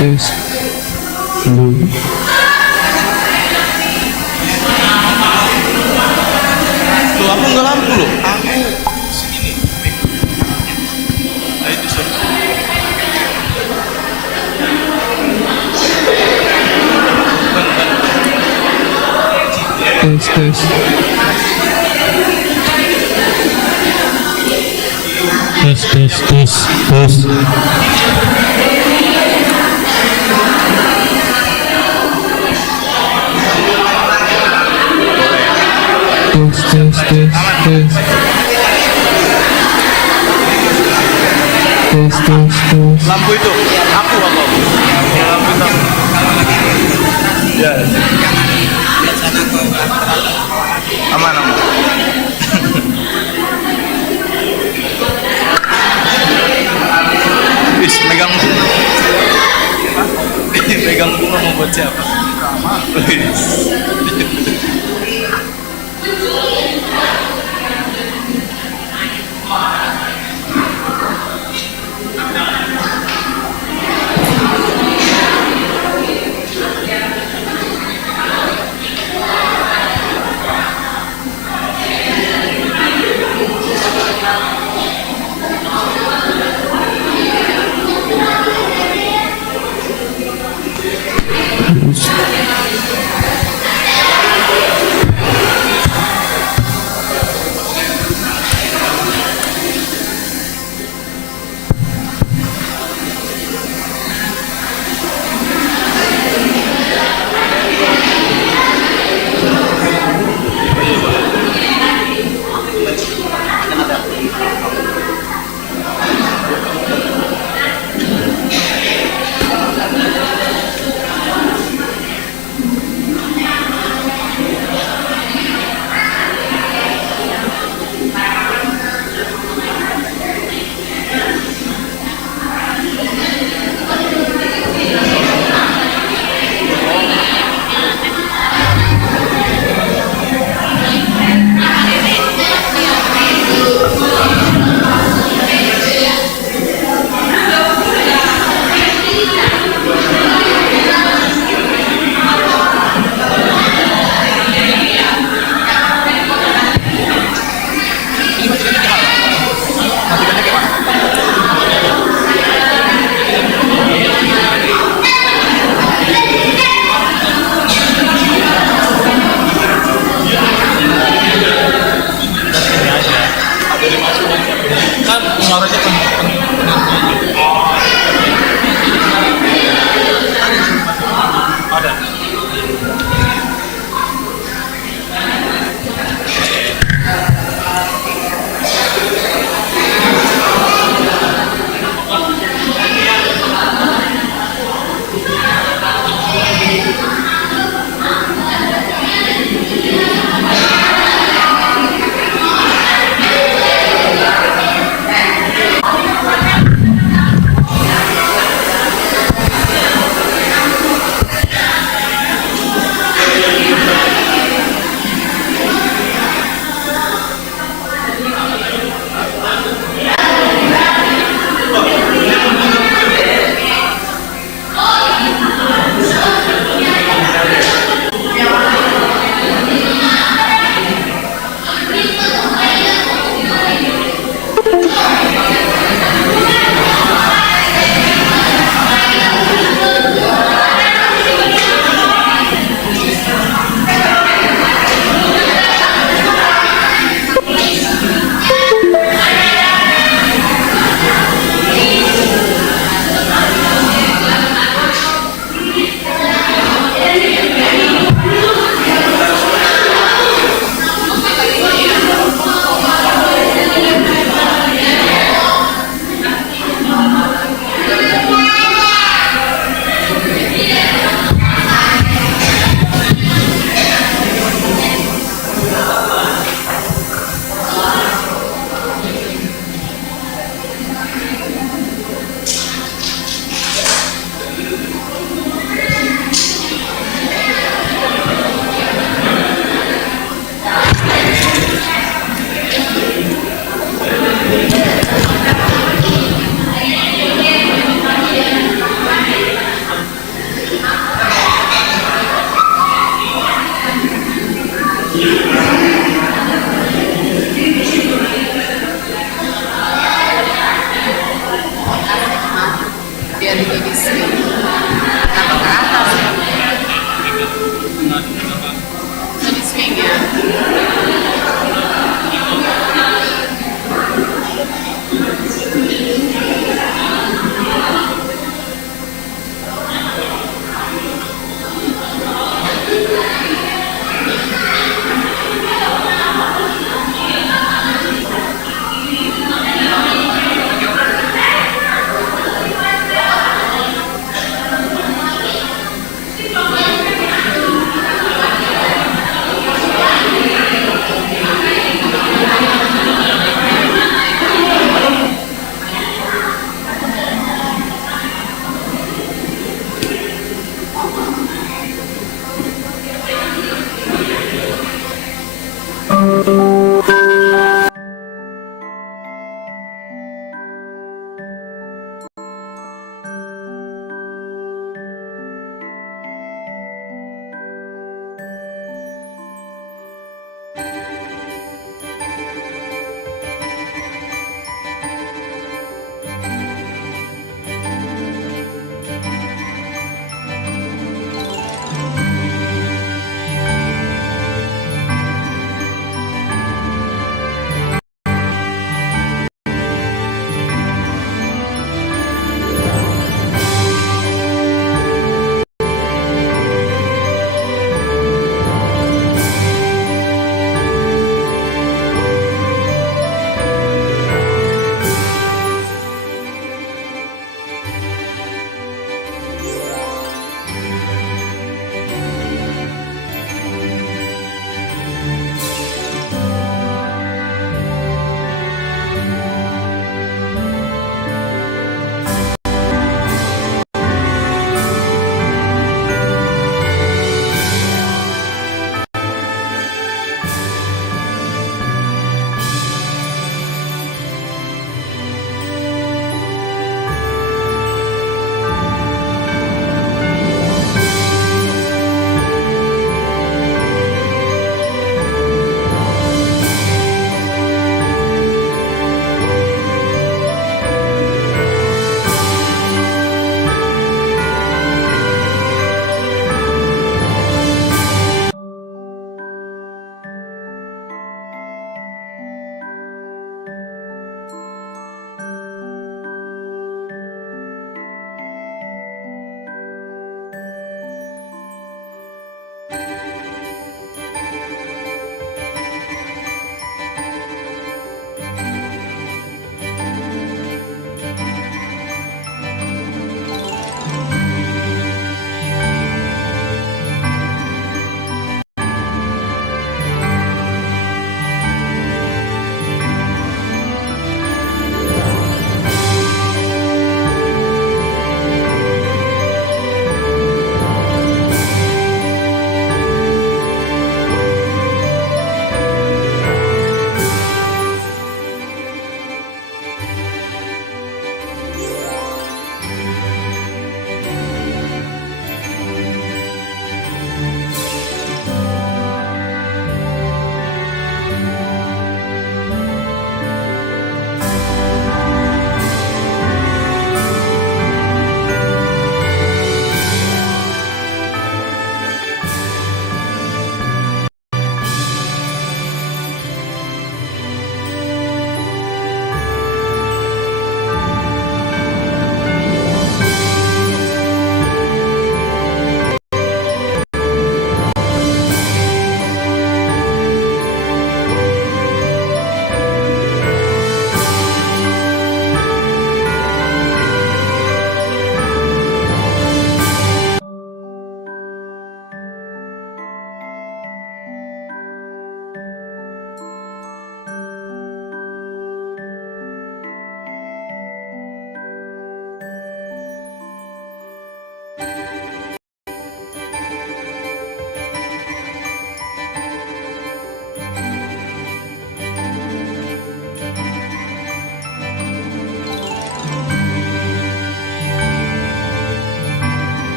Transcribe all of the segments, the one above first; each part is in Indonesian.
tes. Tuh aku nggak lampu loh. Aku segini. Nah itu sih. Tes. Lampu itu, aku. Lampu itu. Ya. Aman. Wis, megang bunga mau buat siapa? Wis.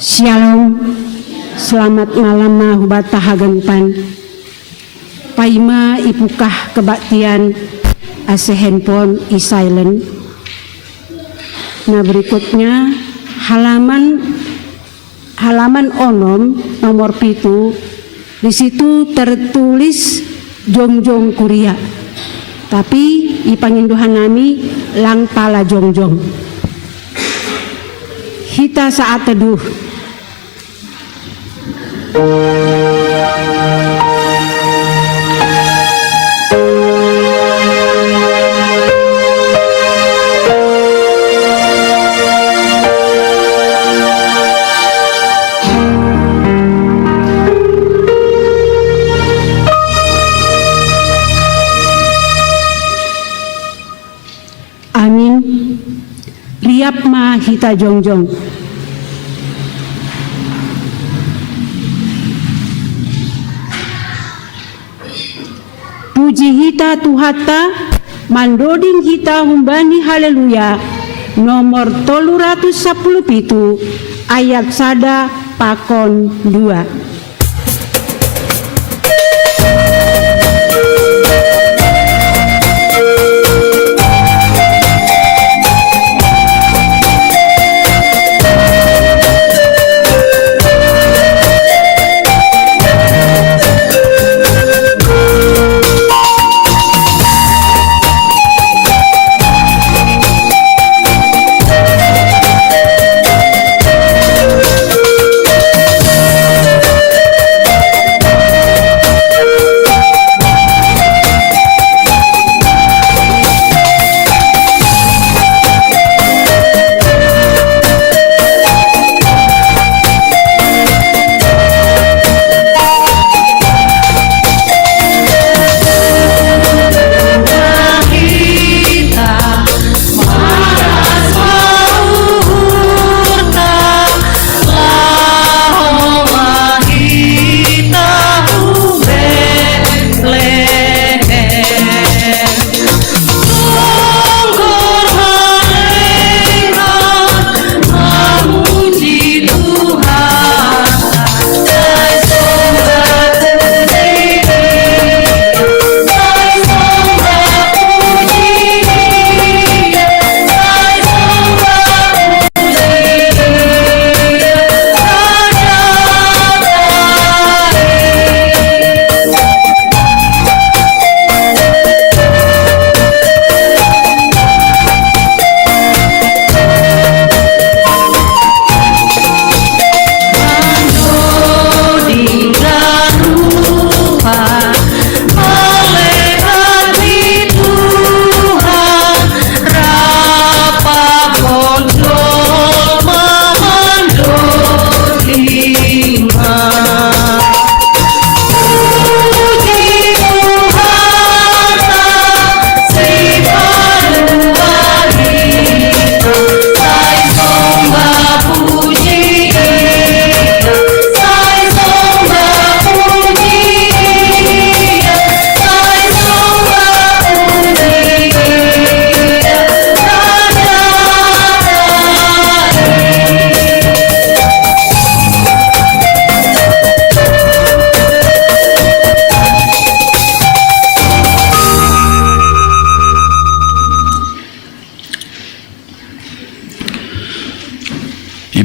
Shalom, selamat malam mahubata hagenpan. Paima ipukah kebaktian ase handphone silent. Nah berikutnya halaman onom nomor 7. Di situ tertulis jongjong kuria. Tapi ipanginduhan nami lang pala jongjong. Hita saat teduh. Amin. Riap ma hita jongjong. Puji hita tuhata mandoding hita humbani haleluya nomor 317 ayat sada pakon 2.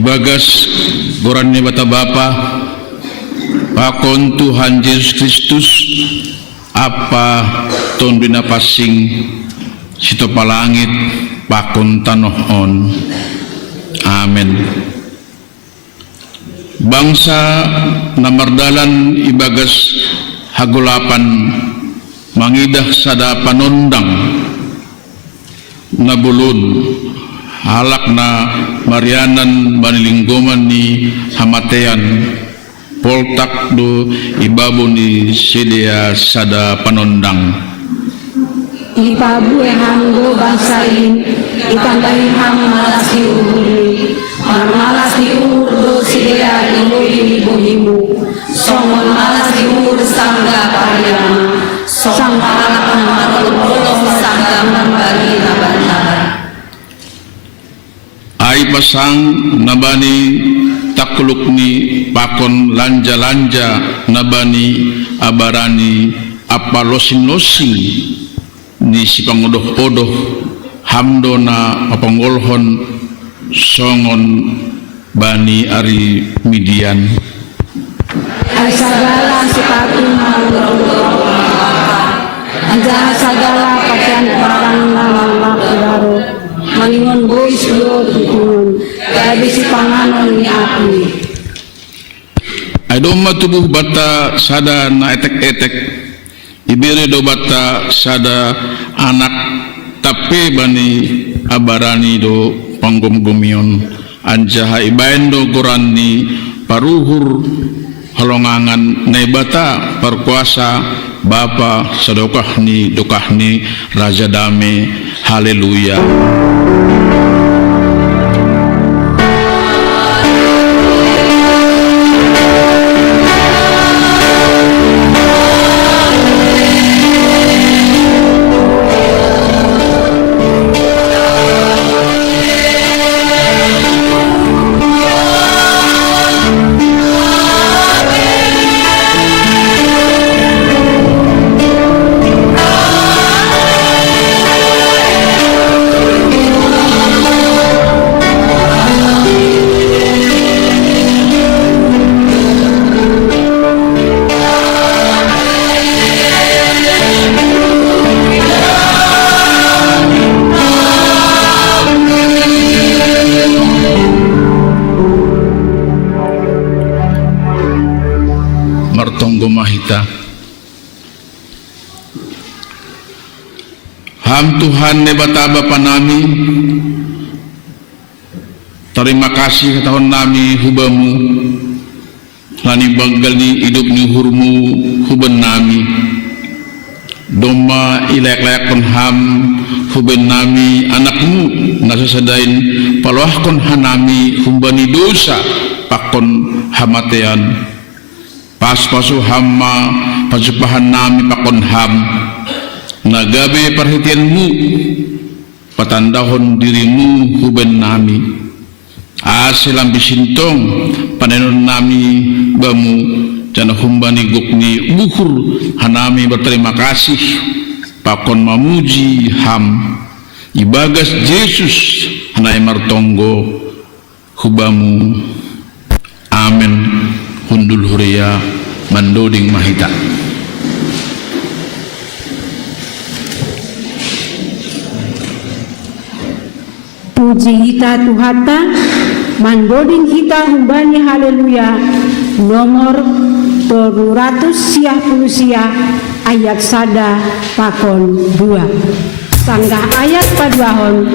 ibagas gorannya bata Bapa pakon Tuhan Yesus Kristus apa tondina pasing sito palangit pakon tanohon. Amin. Bangsa namardalan ibagas hagulapan mangidah sada panondang nabulun halak na marianan banilinggoman ni hamatean poltak do ibabu ni sedia sada panondang ibabu hanggo bangsain itambahi ham malas diuburi malas diubur do sedia iloi ibuhimu songon malas diubur sangga pariama song halak na marulolo sangga membagi nabar-nabar ai pasang nabani takluk ni pakon lanja-lanja nabani abarani apa losing-losing ni si pangodoh-odoh hamdona apangolhon songon bani ari Midian ai sagala sepatu manggol anja sagala pakaian barang nang malingon boys lo tutun gabi si panganon ni api adoma tubuh bata sada na etek-etek ibere do bata sada anak tape bani abarani do panggom-gomion anjaha ibaen do gorani paruhur halongangan nebata perkuasa Bapa sadokah ni Raja Dame. Haleluya. Ham Tuhan nebata Bapa nami, terima kasih tahun nami hubamu, lani banggali hidup ni hurmu huban nami, doma ilek-lek kon ham huban nami anakmu nasasadain paluah kon hanami humbani dosa pakon hamatean, pas-pasu hamma pasupahan nami pakon ham. Nagabe perhatianmu patandahon dirimu huben nami asilam bisintong panenon nami bamu jana humbani gukni bukur hanami berterima kasih pakon mamuji ham ibagas Yesus hanai martonggo hubamu. Amin. Hundul huria mandoding mahita. Puji hita Tuhata, mandoding hita humbani haleluya, nomor 260 ayat sada pakon 2. Sanggah ayat paduahon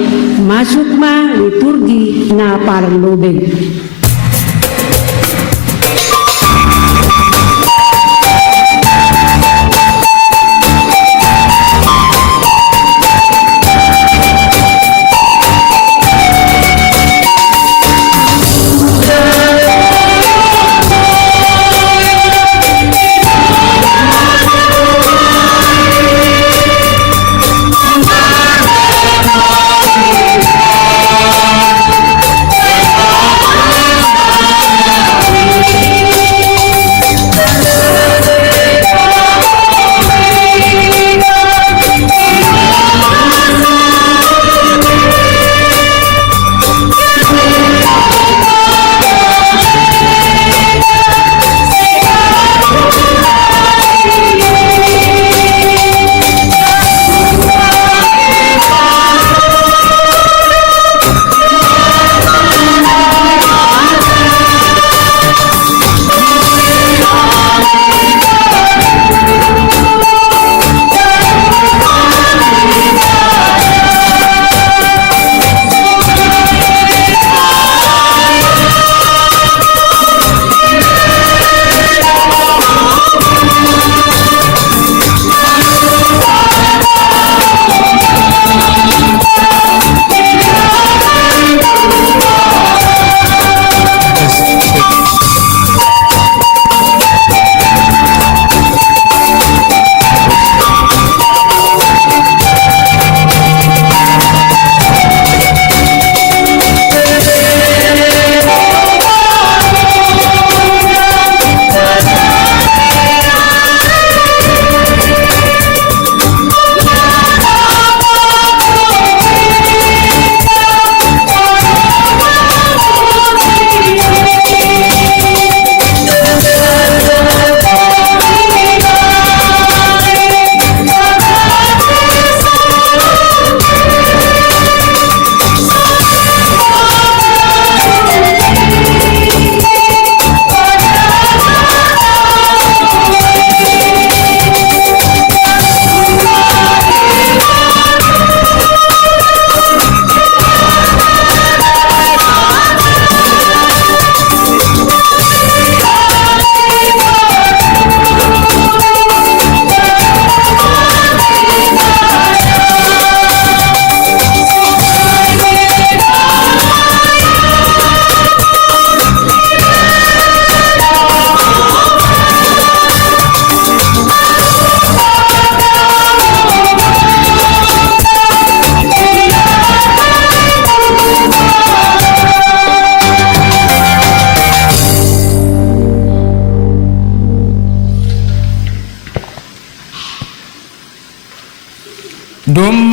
masuk ma liturgi na parlobeng.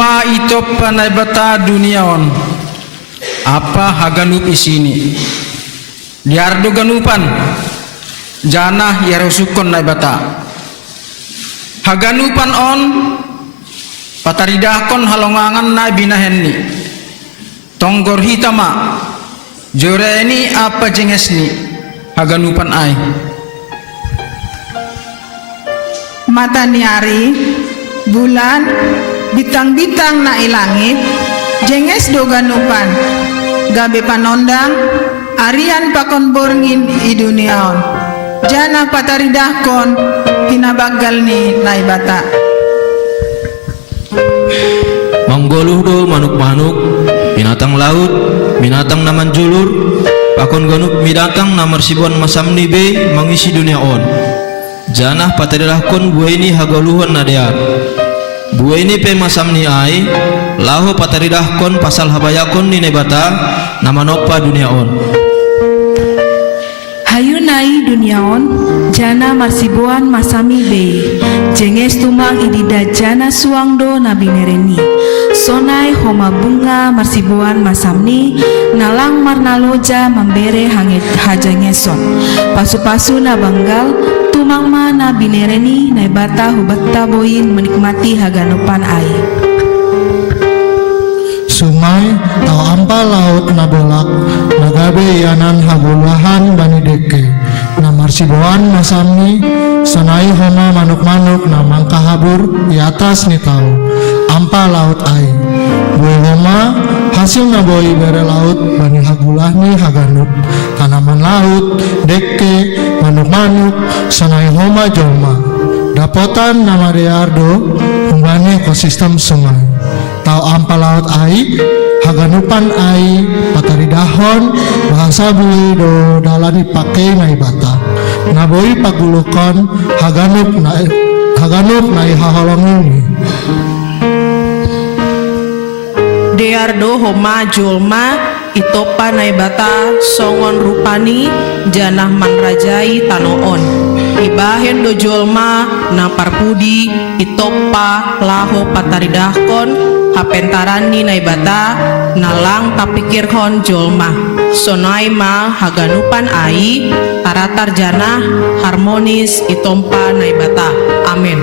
homa itop panai bata duniaon apa haganup isini diardo ganupan jana yarusukon nai bata haganupan on pataridakon halongangan na binahenni tonggor hitama joreni apa jengesni haganupan ai mata niari bulan bintang-bintang na ilangit jenges do ganupan gabe panondang arian pakon borngin i duniaon jana pataridakon hinabagal ni naibata manggoluh do manuk-manuk binatang laut binatang naman julur pakon ganup binatang namar sibuan masamni be mengisi dunia on janah pataridakon buaini hagaluhon nadear buaini pe masamni ai laho pataridakon pasal habayakon ni nebata nama nopa dunia on hayu nai duniaon jana marsibuan masami be jenges tumang idida jana suangdo nabi nereni sonai homa bunga marsibuan masamni nalang marnaloja membere hanget hajangeson pasu-pasu na banggal tumang ma nabi nereni naibata hubatta boin menikmati haganupan ai Sungai tau ampa laut na bolak nagabe yanan hagulahan bani deke na marsiboan masamni sanai homa manuk-manuk na mangka habur di atas ni tau ampa laut ai bue homa hasil na boi bere laut bani hagulah ni haganup tanaman laut deke manuk-manuk sanai homa joma dapotan nama deardo humbani ekosistem sungai tau ampa laut ai haganupan ai pataridahon bahasa bui do dalani pake nai bata naboi pagulukon haganup nai haholong ini deardo homa julma itopa naibata songon rupani janah manrajai tanoon ibahen do julma na parpudi itopa laho pataridahkon hapentarani naibata nalang tapikirhon julma sonai ma haganupan ai taratar janah harmonis itompa naibata amin.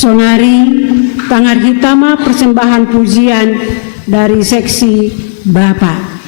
Sonari tangar hitama persembahan pujian dari seksi Bapak.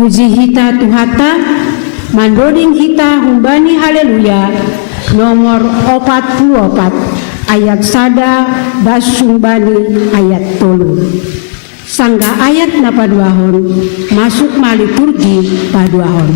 puji hita tuhata, mandoding hita humbani haleluya, nomor 44 ayat sada dasumbani ayat tolu. Sangga ayat na paduahon masuk maliturgi paduahon.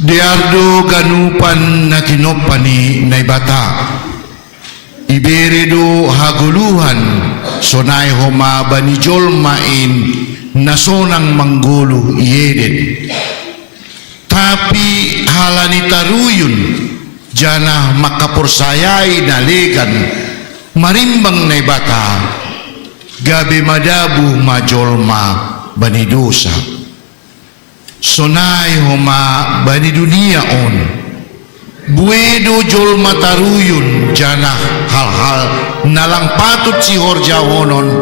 Diardo ganupan na kinopani na ibata. Iberido haguluhan sonay humaba ni Jolmain na sonang manggulo iyedet. Tapi halani taruyun jana makaporsayay na legan marimbang na ibata. Gabi madabu majolma banidosa. Sonay huma bani dunia on buedo jol mataruyun jana hal-hal nalang patut si horja honon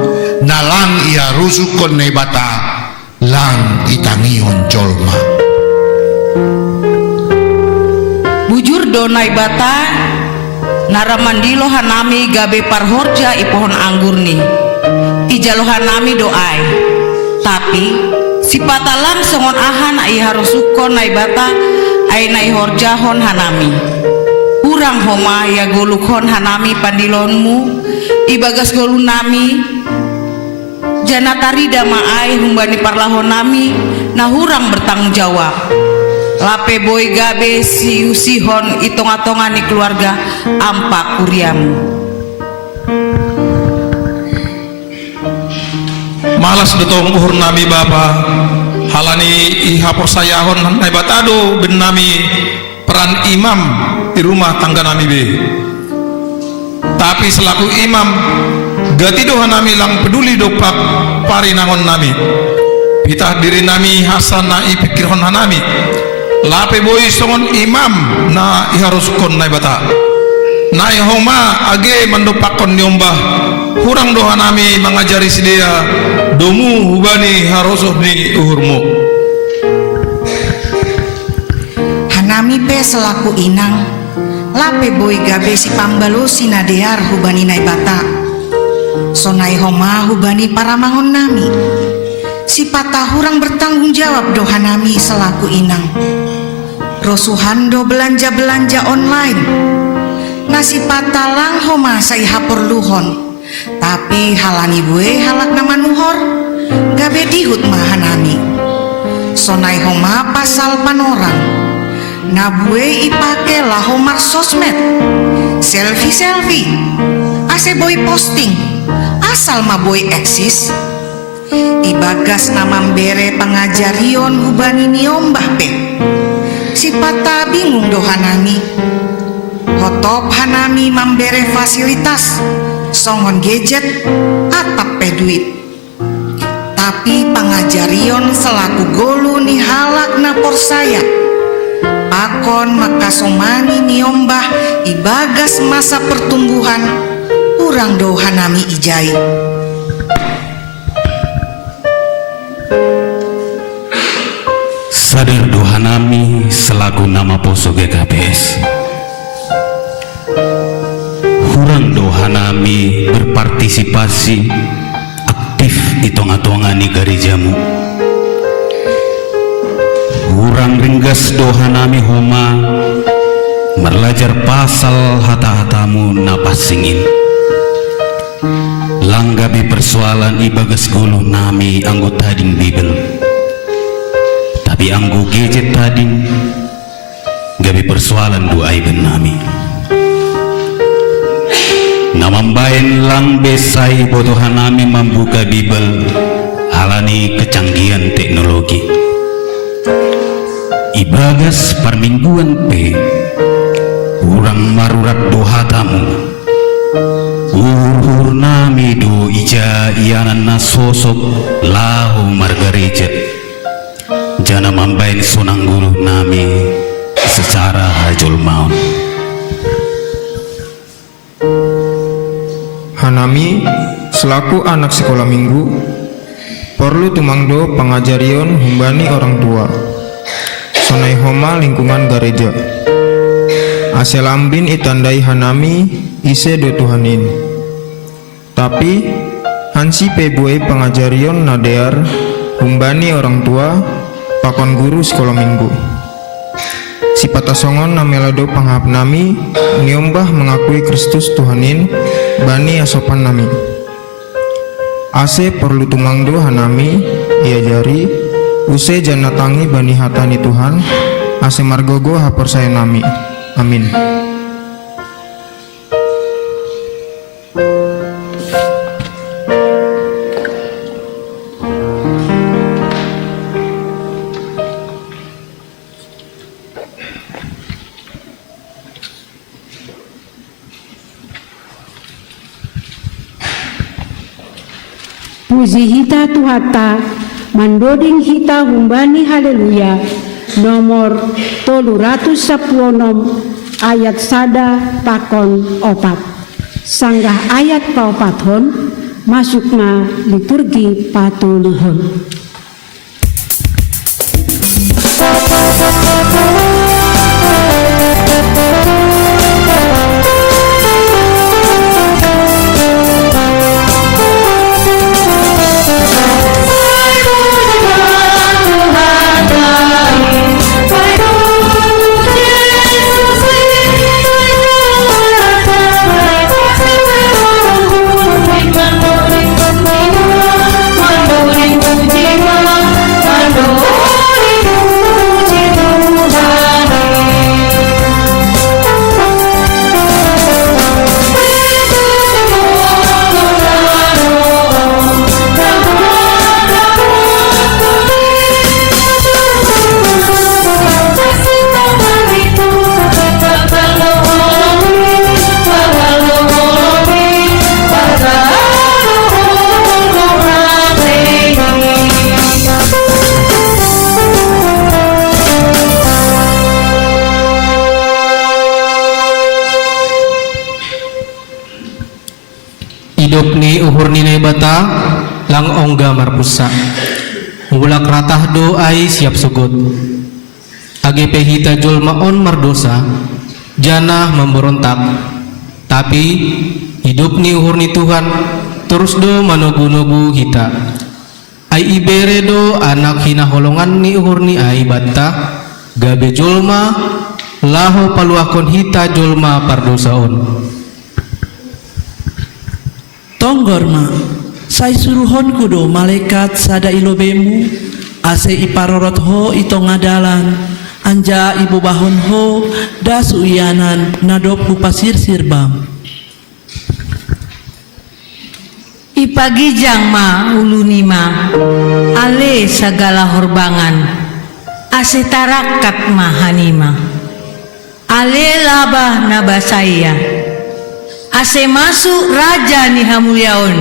nalang ia rusukon na bata lang itangihon jolma. Bujur donai bata naramandilo hanami gabe parhorja ipohon anggur ni ijalo hanami doai tapi si patalang songon ahan ai harusukon nai bata ai nai horjahon hanami urang homa ya golukon hanami pandilonmu ibagas golun nami jana tarida maai humbani parlahon nami nah hurang bertanggung jawab lape boy gabe si usihon itong-atongan ni keluarga ampak kuriamu. Malas detong uhur nami bapa halani iha persayahon nai batado ben nami peran imam di rumah tangga nami be. Tapi selaku imam gati doha nami lang peduli dopak parinangon nami. Pitah diri nami hasana ipikirhon hanami. Lape boy songon imam na iharusukon nai bata. Nai homa age mandopakon nyombah hurang doha nami mengajari sedia domu hubani harosoh ni uhurmu. Hanami pe selaku inang lape boy gabe si pambalo sinadear hubani nai bata sonai homa hubani para mangon nami si patah hurang bertanggung jawab doha nami selaku inang rosuhan do belanja online nasi patalang homa sai hapor luhon tapi halani bue halak nama nuhor gabe dihut mahanami sonai homa pasal panorang na bue ipake lah homar sosmed selfie ase boy posting asal ma boy eksis ibagas nama mbere pangajarion hubani niombah pe si pata bingung dohanami Totop hanami membere fasilitas songon gadget atap peduit. Tapi pangajarion selaku golu ni halak na porsaya pakon makasomani niombah ibagas masa pertumbuhan urang do hanami ijai. Sadar dohanami selaku nama poso GKPS. Hurang dohanami berpartisipasi aktif di tonga-tonga ni gerejamu. Hurang ringgas dohanami homa merlajar pasal hata-hatamu napas singin. Langgabi persoalan ibagas gulu nami anggota ding Bibel. Tapi anggo gadget tading gabi persoalan doai ben nami. Namambayan lang besai botohan nami membuka Bibel halani kecanggihan teknologi. Ibagas permingguan pe urang marurat doha tamu. Uhur nami do ija ianan na sosok lahu margareja. Jana mambain sunang guru nami secara hajul maun. Hanami selaku anak sekolah minggu perlu tumangdo pengajarion humbani orang tua sonai homa lingkungan gereja. Aselambin itandai hanami ise do Tuhanin. Tapi hansi pebuai pengajarion nadear humbani orang tua pakon guru sekolah minggu. Si patasongon namelado panghap nami niombah mengakui Kristus Tuhanin bani asopan nami. Ase perlu tumangdo hanami ia jari use janatangi bani hatani Tuhan ase margogo hapor saya nami. Amin. Puji hita Tuhata mandoding hita humbani haleluya nomor 316 ayat sada pakon opat sanggah ayat paopathon masukna liturgi patuluhon. Hidup ni uhur ni bata lang ongga marpusa mulak ratah doai siap sugut age pehita julmaon mardosa janah memberontak tapi hidup ni uhur ni Tuhan terus do manugu-nugu hita ai ibere do anak hina holongan ni uhur ni ai bata gabe julma laho paluakon hita julma pardosaon. Tonggorma, sai suruhon kudo malaikat sada ilobemu, ase iparorot ho ito ngadalan, anja ibu bahon ho, dasu iyanan nadop pasir sirbam. Ipagijang ma uluni ma, ale sagala horbangan, ase tarakat ma hanima. ale labah nabasaya ase masuk raja ni hamulyaon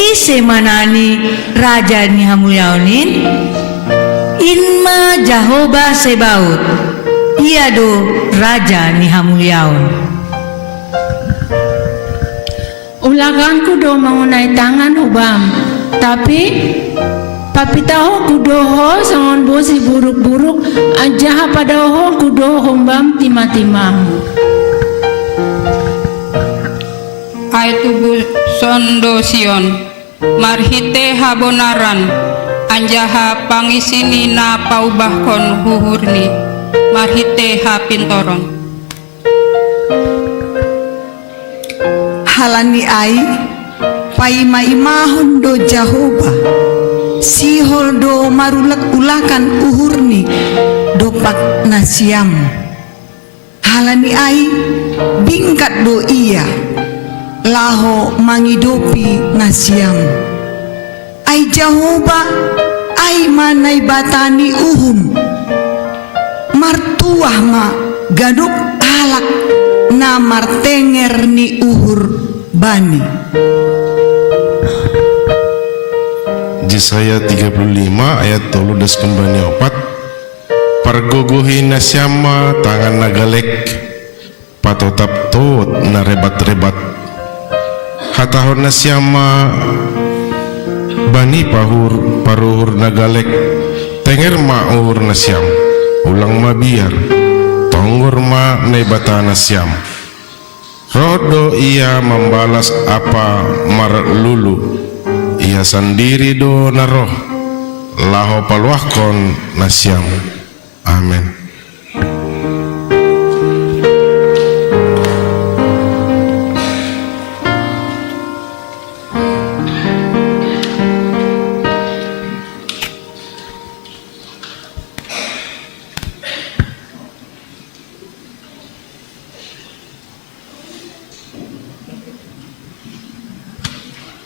ise manani raja ni hamulyaonin inma Jahoba Sebaut ia do raja ni hamulyaon. Ulaganku do mengunai tangan ubam, tapi papitaho kudoho sangon bosi buruk-buruk aja padaho kudoho bam timah-timah. Ai tubuh sondo Sion marhite habonaran anjaha pangisini na paubahkon huhurni marhite ha pintoron. Halani ai paima-imahon do Jahoba sihol do marulak ulakan uhurni dopak nasiam. Halani ai bingkat do iya laho mangidopi nasiam. Ai Jahoba ai manai batani uhum martuah ma gaduk halak na martenger ni uhur bani. Yesaya 35 ayat 13 kembali 4 pargogohi nasyama tangan nagalek patotap tot na rebat-rebat hatahor nasyama bani paruhur nagalek tenger maur nasyam ulang mabiar tonggor ma nebata nasyam rodo ia membalas apa marlulu ia sendiri do naroh laho paluahkon nasyam. Amin.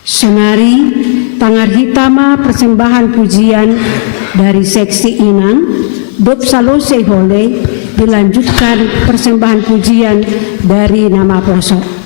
Senari pangarhitama persembahan pujian dari seksi Inang Dop Salose Hole dilanjutkan persembahan pujian dari nama pelosok.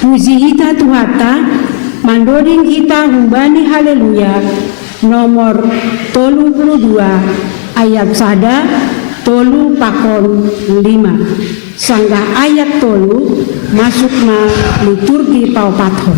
Puji hita Tuhata, mandoding hita humbani haleluya, nomor 32 ayat sada tolu pakon 5 sanggah ayat tolu masuk na liturgi paupatho.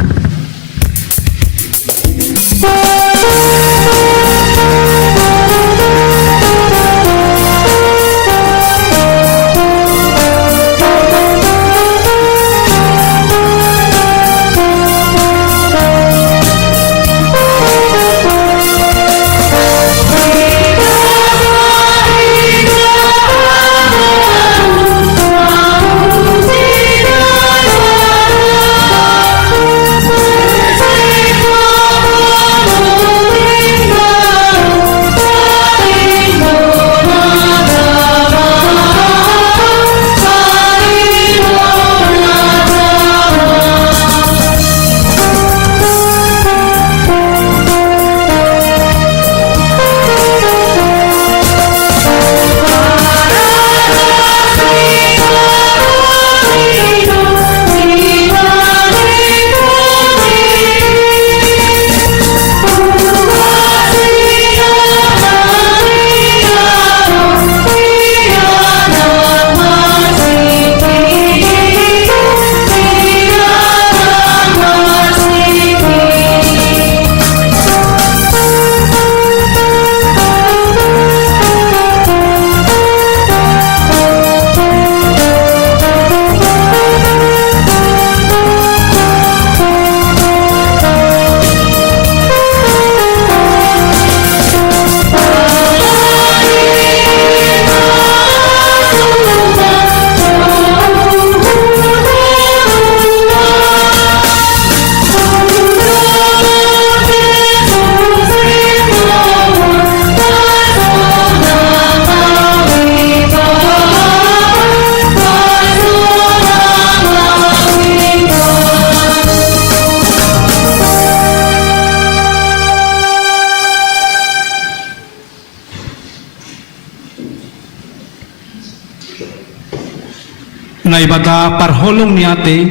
Naibata parholong ni ate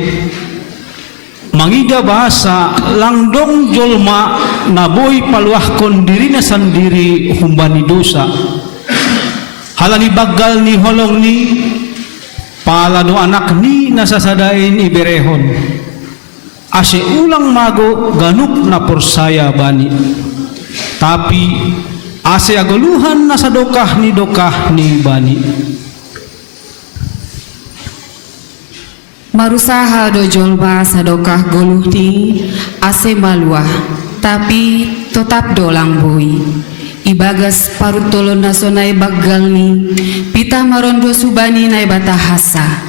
mangida bahasa langdong jolma naboy paluahkon diri na sandiri humbani dosa halani bagal ni holong ni palado anak ni nasasadain iberehon ase ulang mago ganuk na porsaya bani tapi ase aguluhan na sadokah ni bani. Marusaha do jolma sadokah goluh ni ase maluah tapi tetap dolang boy ibagas parutolon nasonai bagal ni pita marondo subani nai batahasa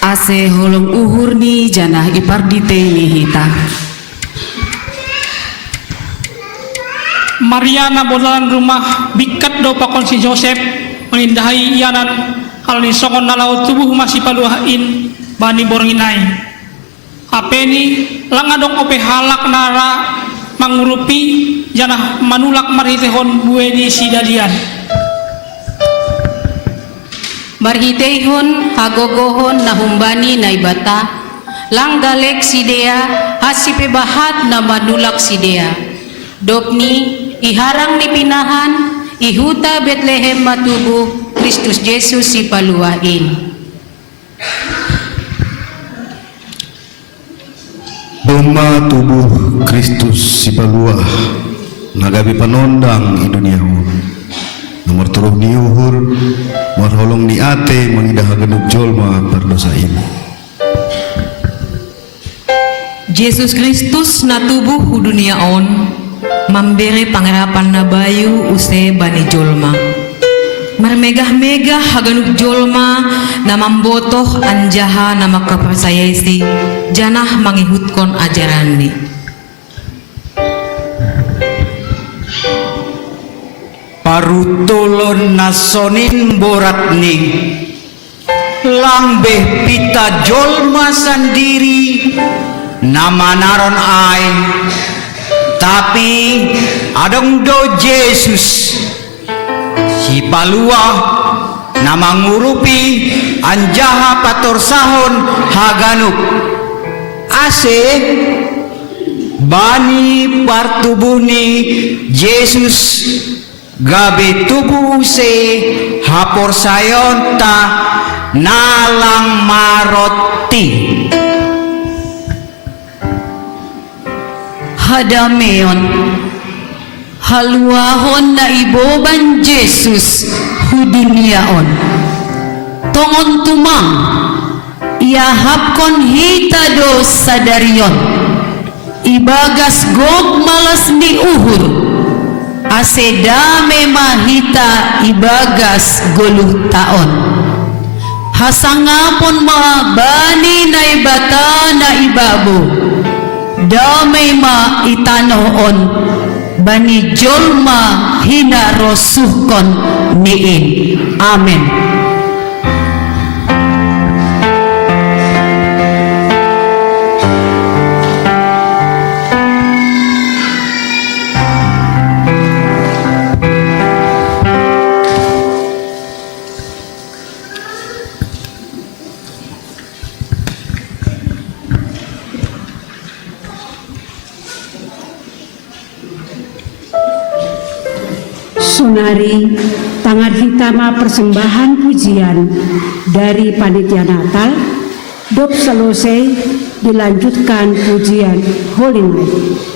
ase holong uhur ni janah ipardite ni hita Mariana bodalan rumah bikat do pakon si Joseph menindahi ianan hal ni songon nalau tubuh masih paluahin bani boronginai apeni langadong ope halak nara mangurupi janah manulak marhitehon bueni sidalian marhitehon hagogohon nahumbani naibata langgalek sidea hasipe bahat na manulak sidea dopni iharang ni pinahan ihuta Bethlehem matubuh Kristus Yesus si paluain. Doma tubuh Kristus si paluah nagabi panondang i dunia nomor turuh ni uhur marholong ni ate mangidah genuk jolma berdosa ini. Yesus Kristus na tubuh hu dunia on memberi pangerapan na bayu use bani jolma marmegah-megah haganuk jolma na mambotoh anjaha na makapersayaisi janah mangihutkon ajaran ni parutulon nasonin borat ni lambeh pita jolma sendiri nama naron ai tapi adong do Yesus si palua nama ngurupi anjaha pator sahon haganuk ase bani partubuh ni Yesus gabe tubuh se hapor sayon ta nalang maroti hadameon haluahon na iboban Jesus huduniaon tongon tumang iahapkon hita do sadarion ibagas gog malas ni uhur ase dame mahita ibagas 10 taon hasangapon mga bani na ibata na ibabo damay ma itanoon bani jolma hinarosuhkon niin. Amen. Sunari tangan hitama persembahan pujian dari panitia Natal dop selesai dilanjutkan pujian Holy Night.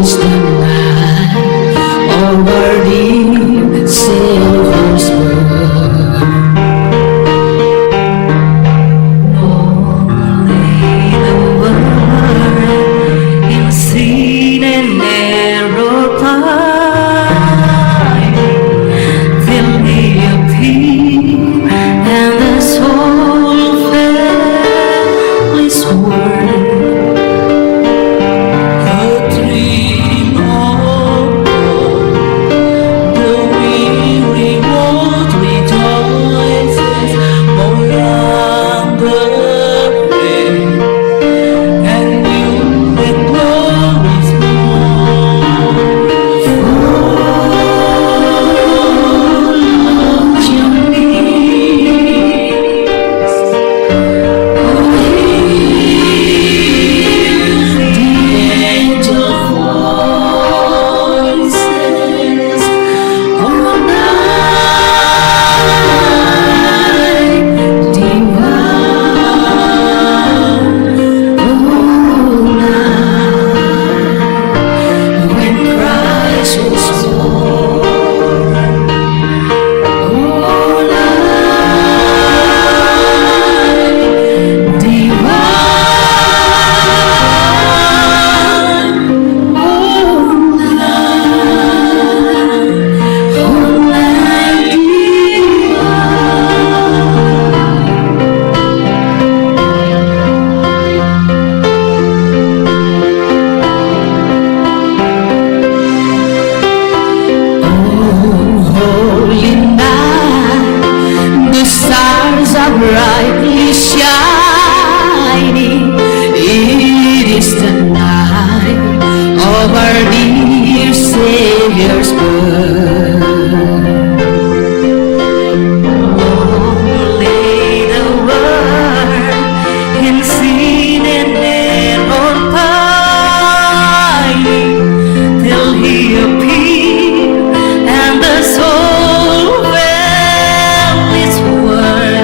is the night over the Savior's birth. Only the world in sin and narrow path till He appear and the soul fell His word. Brightly shining, it is the night of our dear Savior's birth. Only the world in sin and error pining till He appear and the soul fell its word.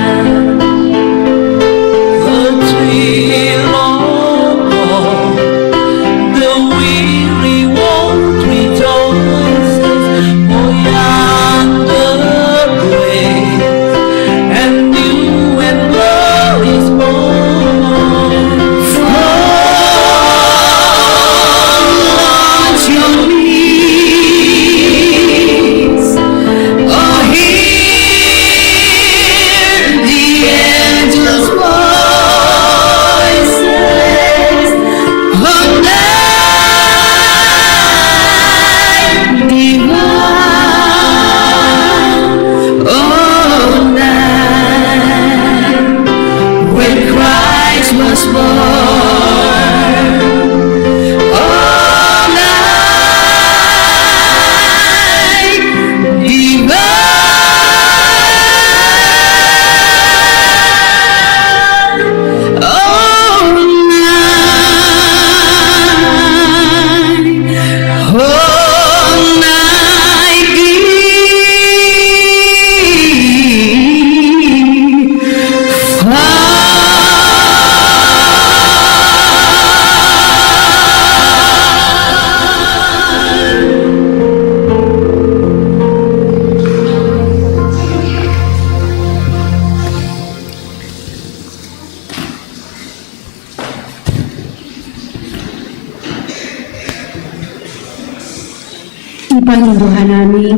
Ipanginduhanami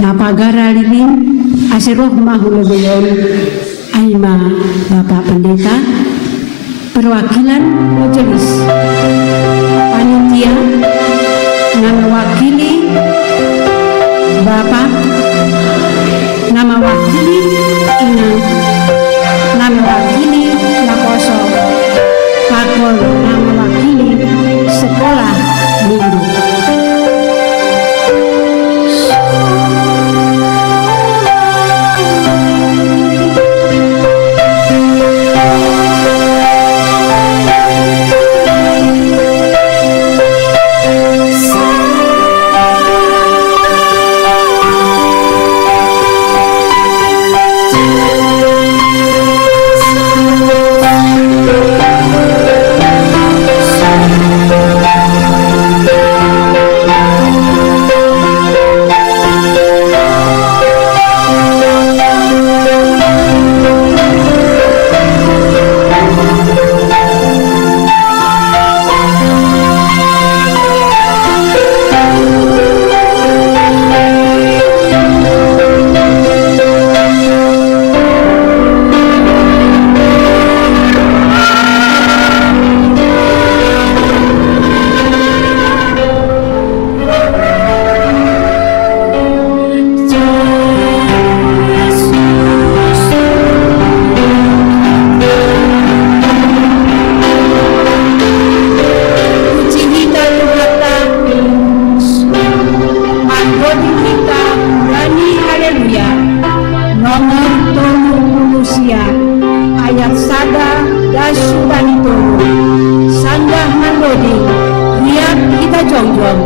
napagara lilin asiroh mahulubeyon aima Bapak Pendeta, perwakilan majelis panitia nama wakili Bapak, nama wakili Inang, nama wakili Lakoso, Pakol, nama wakili sekolah minggu. suang juang.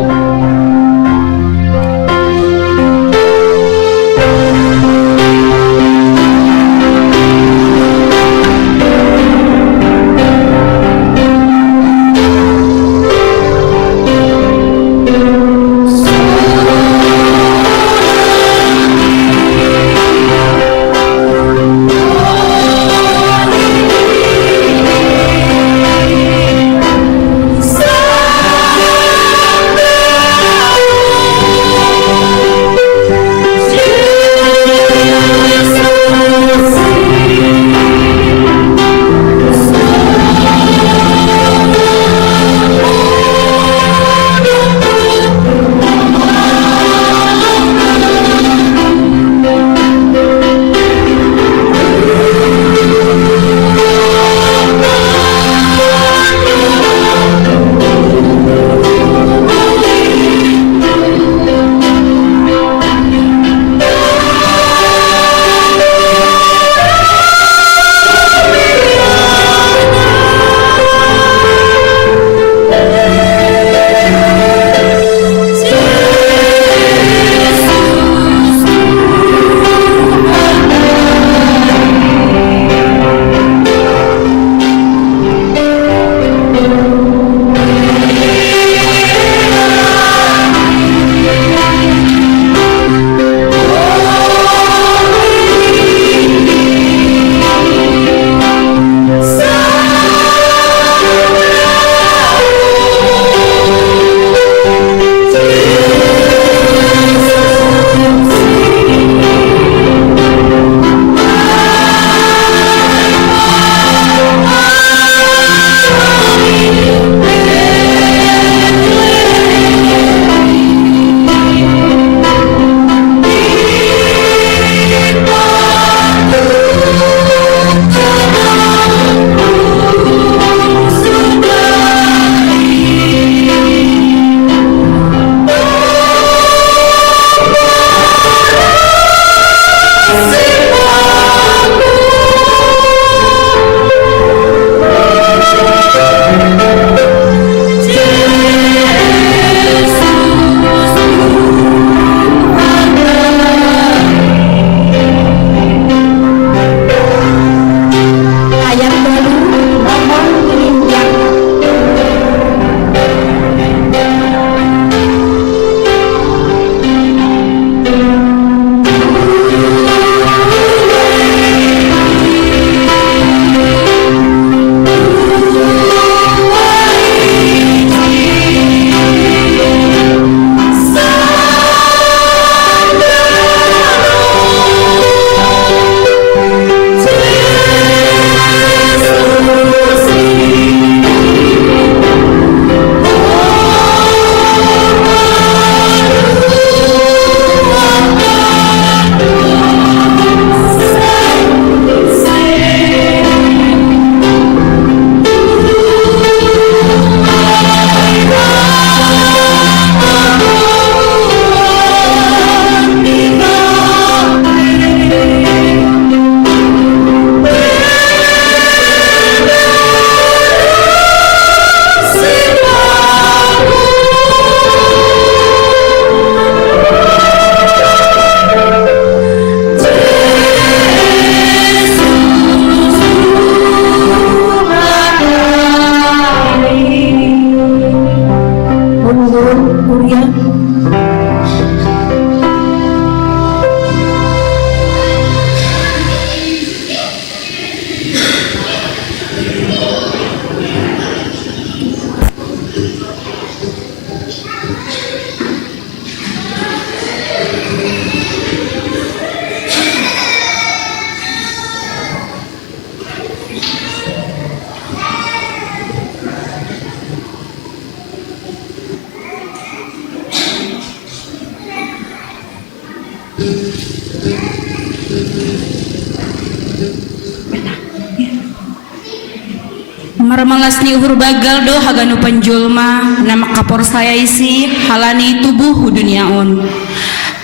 Marmalasni uhur bagal do haganu panjulma nama kapor saya isi halani tubuh duniaon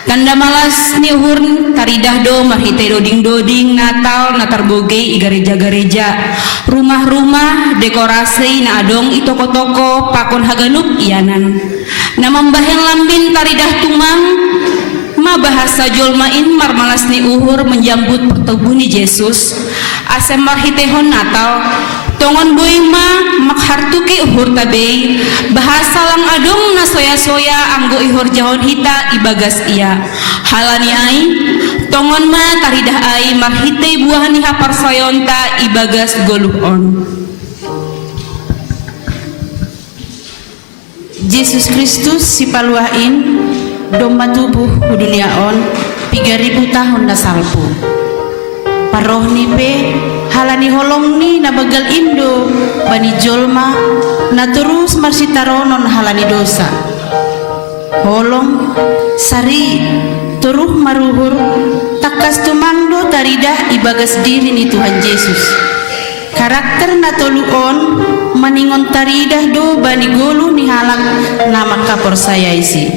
Tanda malas ni uhur taridah do marhite doding-doding Natal na tarboge i gereja-gereja, rumah-rumah dekorasi na adong i toko-toko pakon haganup ianan. Na membaheng lambin taridah tumang ma bahasa jolmain marmalas ni uhur menjambut pertemuan ni Yesus asem marhitehon Natal tongon boy ma makhartuki uhur tabei bahasa lang adong na soya-soya anggo ihor jahon hita ibagas ia halani ai tongon ma taridah ai marhite buah ni hapar sayonta ibagas goluhon. Yesus Kristus si paluain domba tubuh duniaon 3000 tahun na salpo paroh ni pe halani holong ni na bagal indo bani jolma na terus marsitaronon halani dosa holong sari turuh maruhur takas tumangdo taridah ibagas diri ni Tuhan Yesus karakter na toluon maningon taridah do bani golu ni halak nama kapor saya isi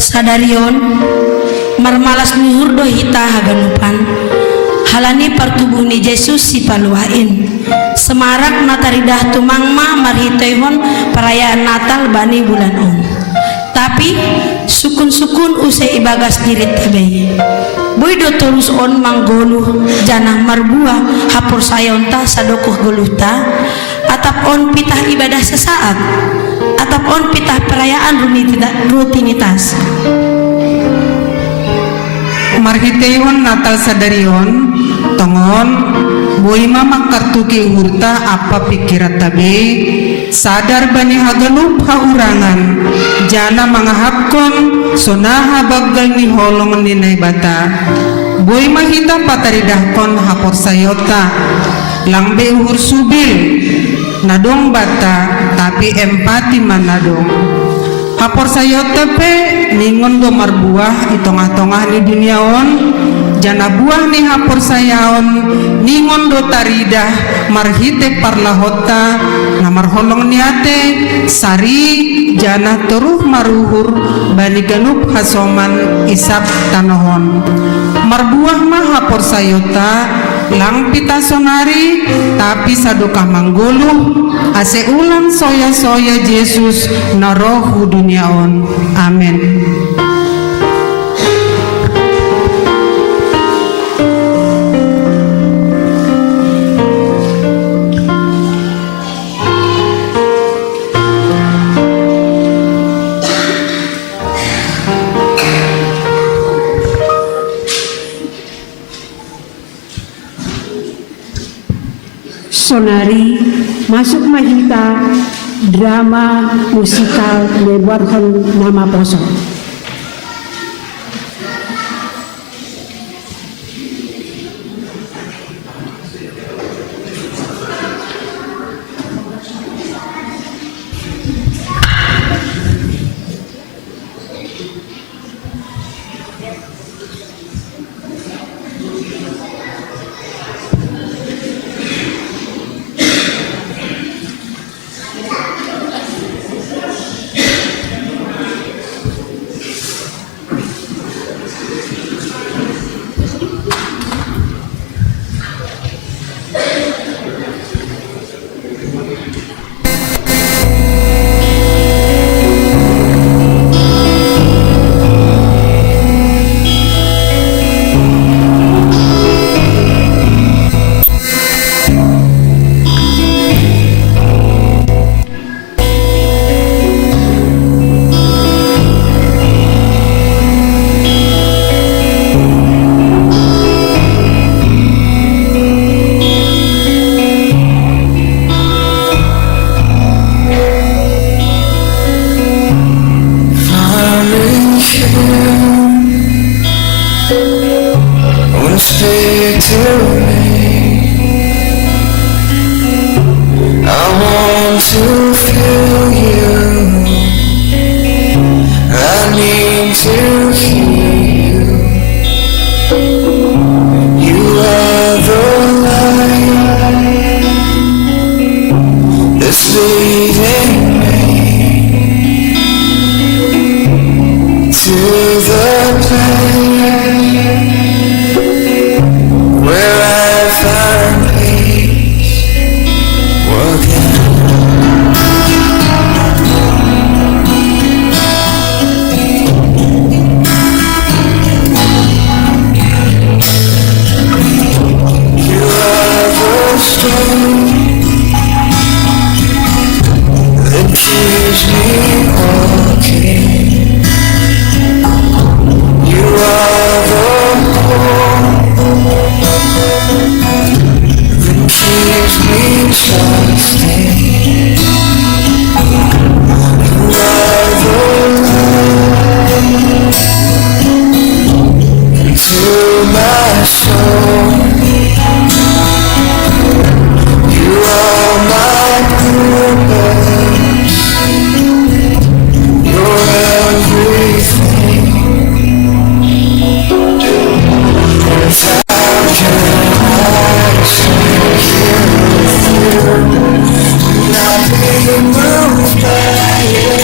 sadarion marmalas nuhur do hita haganupan halani pertubuh ni Yesus si paluain semarak na taridah tumangma marhitehon perayaan Natal bani bulan on tapi sukun-sukun usai ibagas diri tebe boy do terus on manggoluh janang marbuah hapur sayonta sadokuh goluhta atap on pitah ibadah sesaat atap on pitah perayaan rutinitas marhitehon Natal sadarion tongon boy mama kartuki hurta apa pikiran tabe sadar bani haganup haurangan jana mangahapkon sonaha baggal ni holong ni naibata boy mahita pataridahkon hapor sayota langbe uhur subil nadong bata tapi empati manadong hapor sayota pe ningon do marbuah itongah-tongah ni duniaon jana buah ni hapor sayaon ningon do taridah marhite parlahota namar holong niate sari jana teruh maruhur bani ganup hasoman isap tanohon marbuah mah hapor sayota lang pita sonari tapi sadukah manggoluh ase ulang soya-soya Yesus narohu duniaon amin. Sonari masuk mahita drama musikal lebarkan nama poso. to the place where I find peace. Walking. You are the storm that keeps me walking. You are the hope that keeps me trusting. You are the light to my soul. You are my purpose. You're everything. How can I stay here with you? Not be moved by you.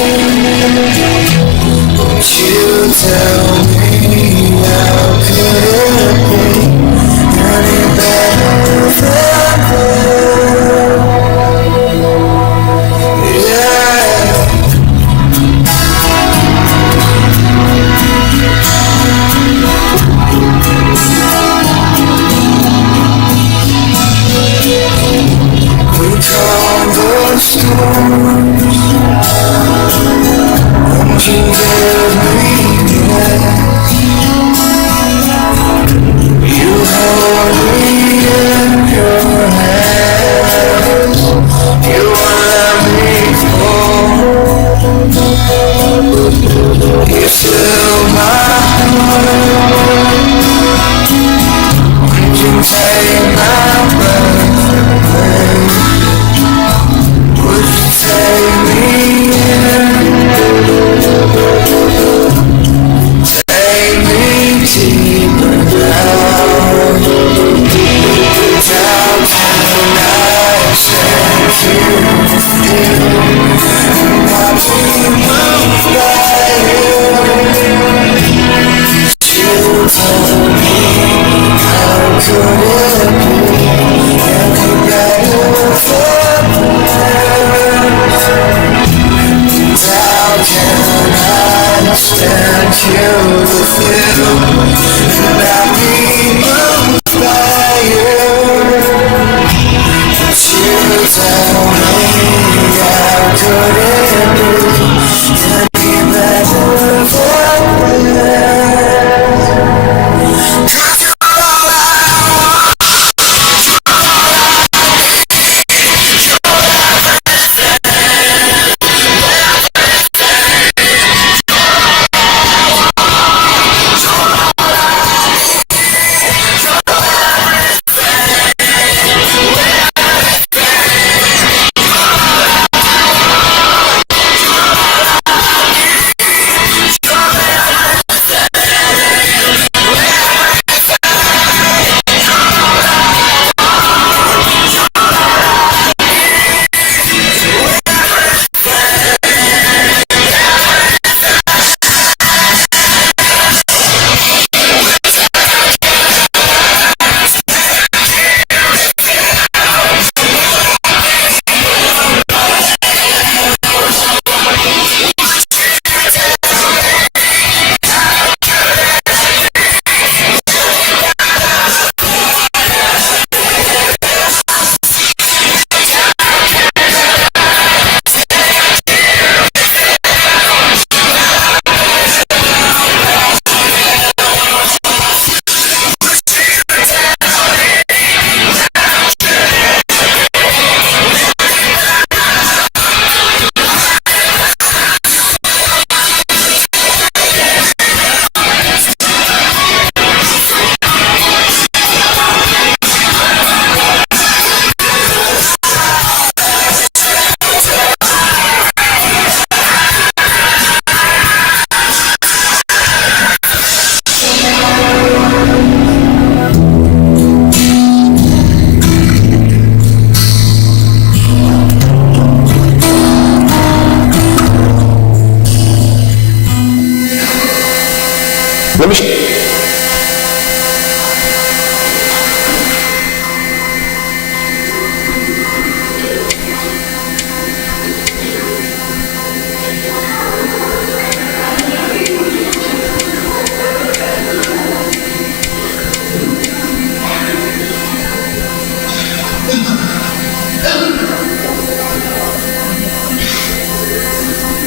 Won't you tell me how could it be any better than this? Yeah. We calm the storms, and you give me breath. You hold me in your hands. You won't let me fall. You fill my heart. Would you take my breath away? Would you take me in? Take me deeper down. Down can I stand here with you? Not be moved by you. You told me how could it be any better than this? How can I stand here with you and not be moved by you? You tell me how could it be any better than this?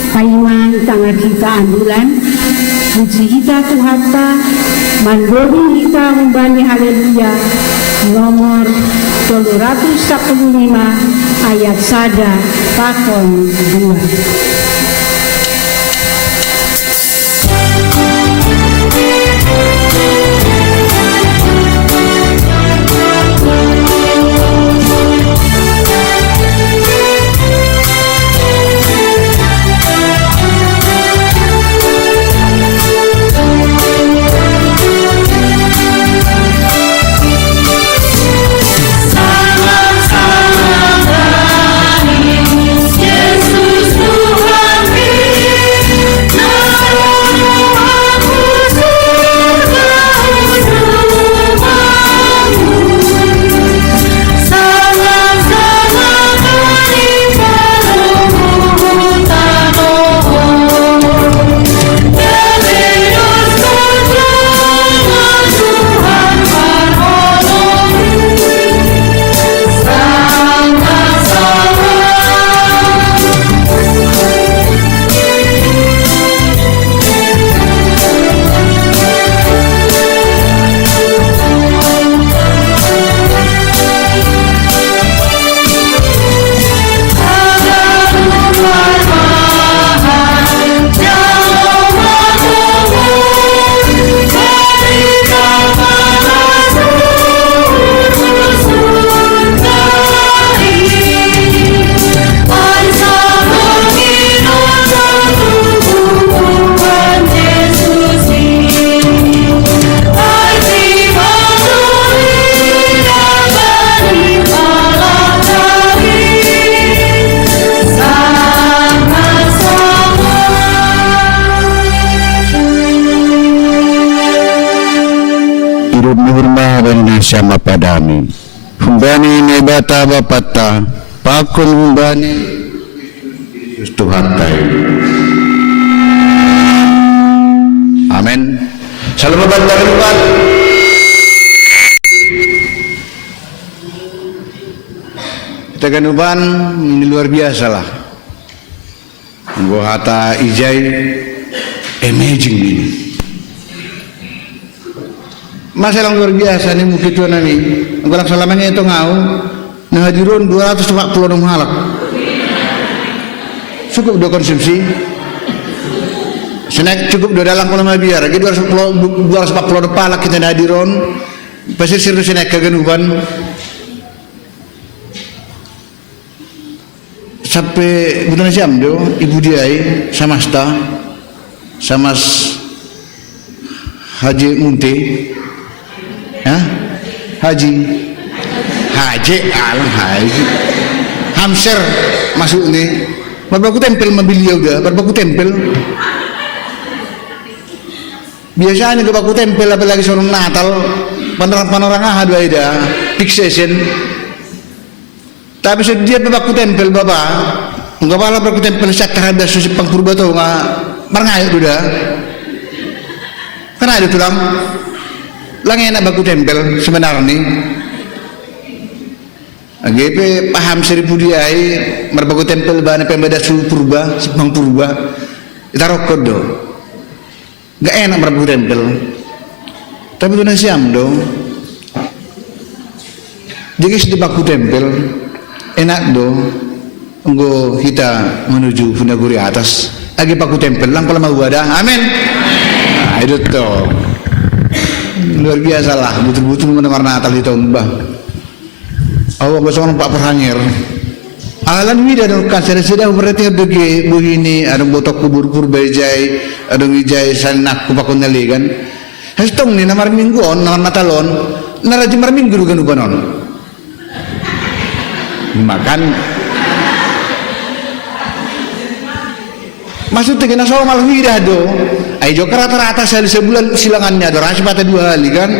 Paingan tangan kita andulan, puji kita Tuhata, mandori kita membani haleluya, nomor 215 ayat 1 pakon 2. Yesus Tuhan sama padami humbani nebata bapata pakun humbani Tuhan tayo. Amin. Salam bantar Tuhan. Kita ganuban ini luar biasa lah. Gua hata ijai amazing ini. Masalah luar biasa nih mungkin tuan ini. Anggalang selamanya itu ngau. Nah hadirun 246 halak. Cukup dua konsumsi. Senek cukup dua dalang kalau biar. Lagi 240 palak kita hadirun. Pasti sirus senek kegenuban. Sampai bulan jam do ibu diai samasta samas Haji Munti ya Haji alam Haji Hamser masuk nih berbaku tempel mobil juga berbaku tempel biasanya berbaku tempel apalagi seorang Natal panorang ahad waida fixation. Tapi dia berbaku tempel baba, enggak malah berbaku tempel sekarang ada susi pangpurba tu enggak merengai tu dah. Karena ada tulang, lang enak baku tempel sebenarnya ni. GP paham seribu dia berbaku tempel bana pembeda susu purba, sepang purba, itu rokok do. Enggak enak berbaku tempel. Tapi tu nasiam do. Jadi sedih baku tempel. Enak do, enggo kita menuju Fundaguri atas. Lagi paku tempel lang pala mau ada. Amin. Nah, itu tuh luar biasa lah. Betul-betul mendengar Natal di tahun bah. Awak bersama Pak Perhangir. Alan wida dan kasar sudah berarti ada ke begini ada botok kubur bejai ada ngijai sanak kupakon nali kan. Hastong ni namar minggu on namar Natalon. Naraji mar minggu kan ubanon. Makan Maksudnya kena soal malah widah do. Ayo rata-rata sekali sebulan silangannya do rasi patah 2 kali kan.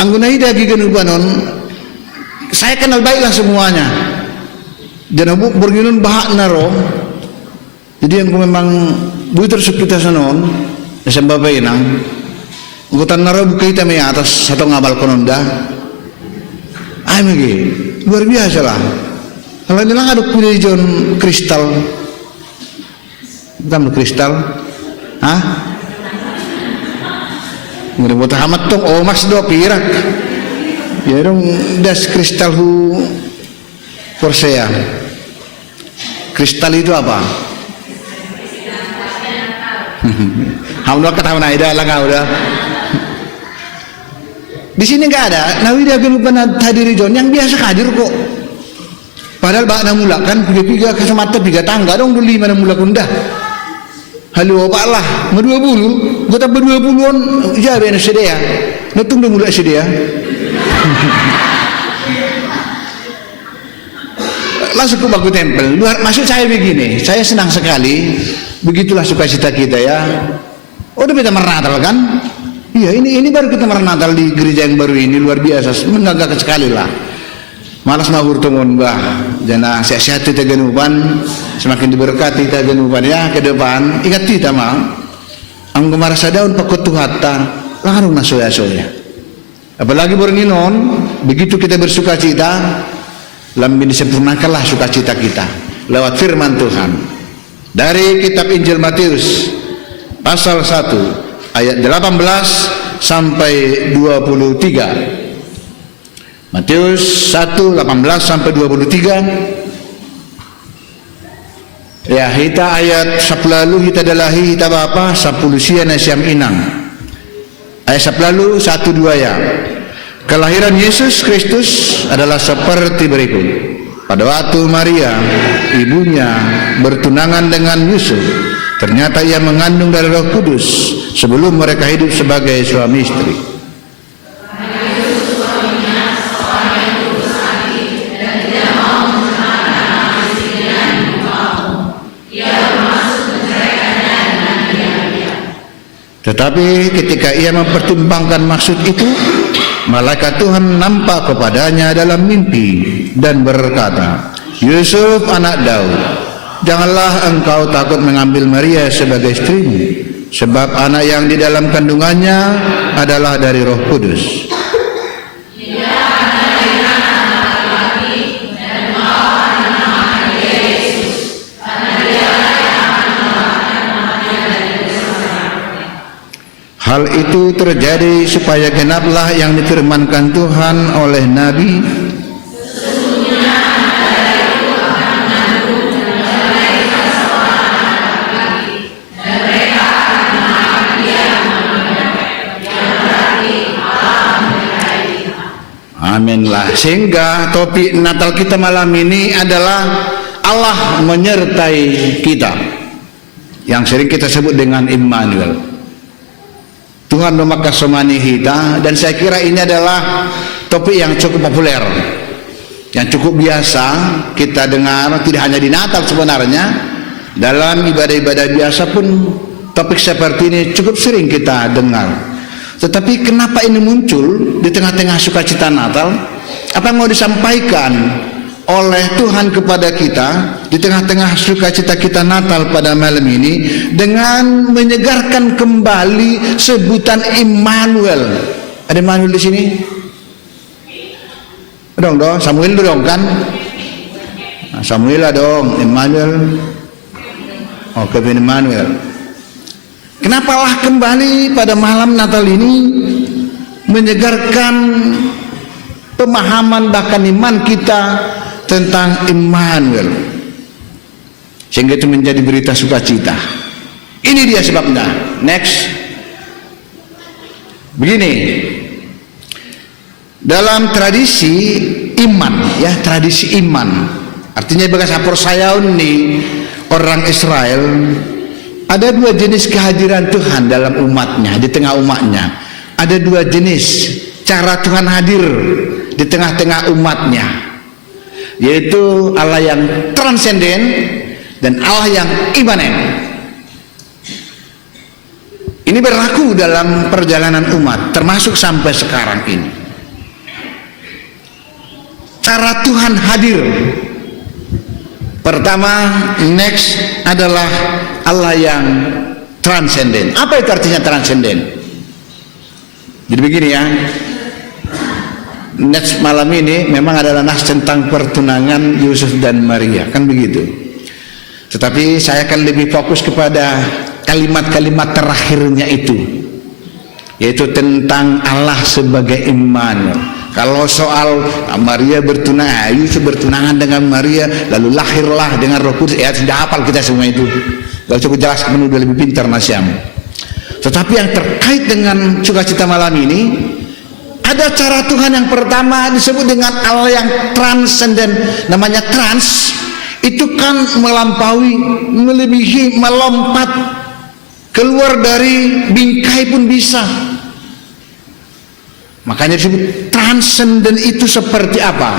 Angguna ida gigan ubanon. Saya kenal baiklah semuanya. Jangan berginun bahak naro. Jadi yang memang buiter kita sanon, sembah bainang. Ngutan naro buka kita me atas satu ngabal kononda. Ay magi luar biasa lah. Kalau bilang ada kulit John kristal, bukan kristal, hah? Nggak mau tahamat tong, oh mas do pirak. Ya dong das kristal hu Korsea. Kristal itu apa? Hamdulillah ketahuan aida lah kau udah. Di sini nggak ada. Nawi dia pernah hadiri John yang biasa hadir kok. Padahal bak namula kan piga kacamata 3 tangga dong dulu 5 namula kundah. Halo pak lah, 20, gua tak 20-an, ya benar sedia. Natung dah mula sedia. Langsung ke baku tempel. Maksud saya begini, saya senang sekali. Begitulah sukacita kita ya. Oh udah kita Natal kan? Iya ini baru kita Natal di gereja yang baru ini luar biasa, menggagah sekali lah. Malas mahur tumun bah, jana sehat-sehat kita genupan, semakin diberkati kita genupan ya ke depan. Ingat kita mah, ang gemarasa daun pakut tuhata, larung na soya-soya. Apalagi berninon, begitu kita bersukacita, lambin disempurnakanlah sukacita kita lewat firman Tuhan. Dari kitab Injil Matius pasal 1 ayat 18 sampai 23. Matius 1 18 sampai 23. Ya hita ayat 10 hita dalahi hita bapa 10 sian asyam inang. Ayat 10 1 2 ya. Kelahiran Yesus Kristus adalah seperti berikut. Pada waktu Maria ibunya bertunangan dengan Yusuf, ternyata ia mengandung dari Roh Kudus sebelum mereka hidup sebagai suami istri. Tetapi ketika ia mempertimbangkan maksud itu, malaikat Tuhan nampak kepadanya dalam mimpi dan berkata, Yusuf anak Daud, janganlah engkau takut mengambil Maria sebagai istrimu, sebab anak yang di dalam kandungannya adalah dari Roh Kudus. Hal itu terjadi supaya genaplah yang difirmankan Tuhan oleh Nabi. Amin lah. Sehingga topik Natal kita malam ini adalah Allah menyertai kita, yang sering kita sebut dengan Immanuel. Tuhan memakai somani kita, dan saya kira ini adalah topik yang cukup populer, yang cukup biasa kita dengar, tidak hanya di Natal sebenarnya, dalam ibadah-ibadah biasa pun topik seperti ini cukup sering kita dengar. Tetapi kenapa ini muncul di tengah-tengah sukacita Natal? Apa yang mau disampaikan oleh Tuhan kepada kita di tengah-tengah sukacita kita Natal pada malam ini dengan menyegarkan kembali sebutan Immanuel. Ada Immanuel di sini? Dong, Samuel dong kan? Samuel dong, Immanuel. Oh, Kevin Immanuel. Kenapalah kembali pada malam Natal ini menyegarkan pemahaman bahkan iman kita tentang Immanuel, sehingga itu menjadi berita sukacita. Ini dia sebabnya. Next. Begini, dalam tradisi iman, ya tradisi iman, artinya bahasa persayaun nih orang Israel, ada 2 jenis kehadiran Tuhan dalam umatnya, di tengah umatnya. Ada 2 jenis cara Tuhan hadir di tengah-tengah umatnya, yaitu Allah yang transenden dan Allah yang imanen. Ini berlaku dalam perjalanan umat, termasuk sampai sekarang ini. Cara Tuhan hadir, pertama, next adalah Allah yang transenden. Apa itu artinya transenden? Jadi begini ya, next malam ini memang adalah nas tentang pertunangan Yusuf dan Maria, kan begitu. Tetapi saya akan lebih fokus kepada kalimat-kalimat terakhirnya itu, yaitu tentang Allah sebagai Immanuel. Kalau soal Maria bertunangan, Yusuf bertunangan dengan Maria, lalu lahirlah dengan Roh Kudus, ya sudah hafal kita semua itu. Gak cukup jelas, kamu udah lebih pintar Nasyam. Tetapi yang terkait dengan sukacita malam ini, ada cara Tuhan yang pertama disebut dengan Allah yang transenden. Namanya trans, itu kan melampaui, melebihi, melompat, keluar dari bingkai pun bisa. Makanya disebut transenden. Itu seperti apa?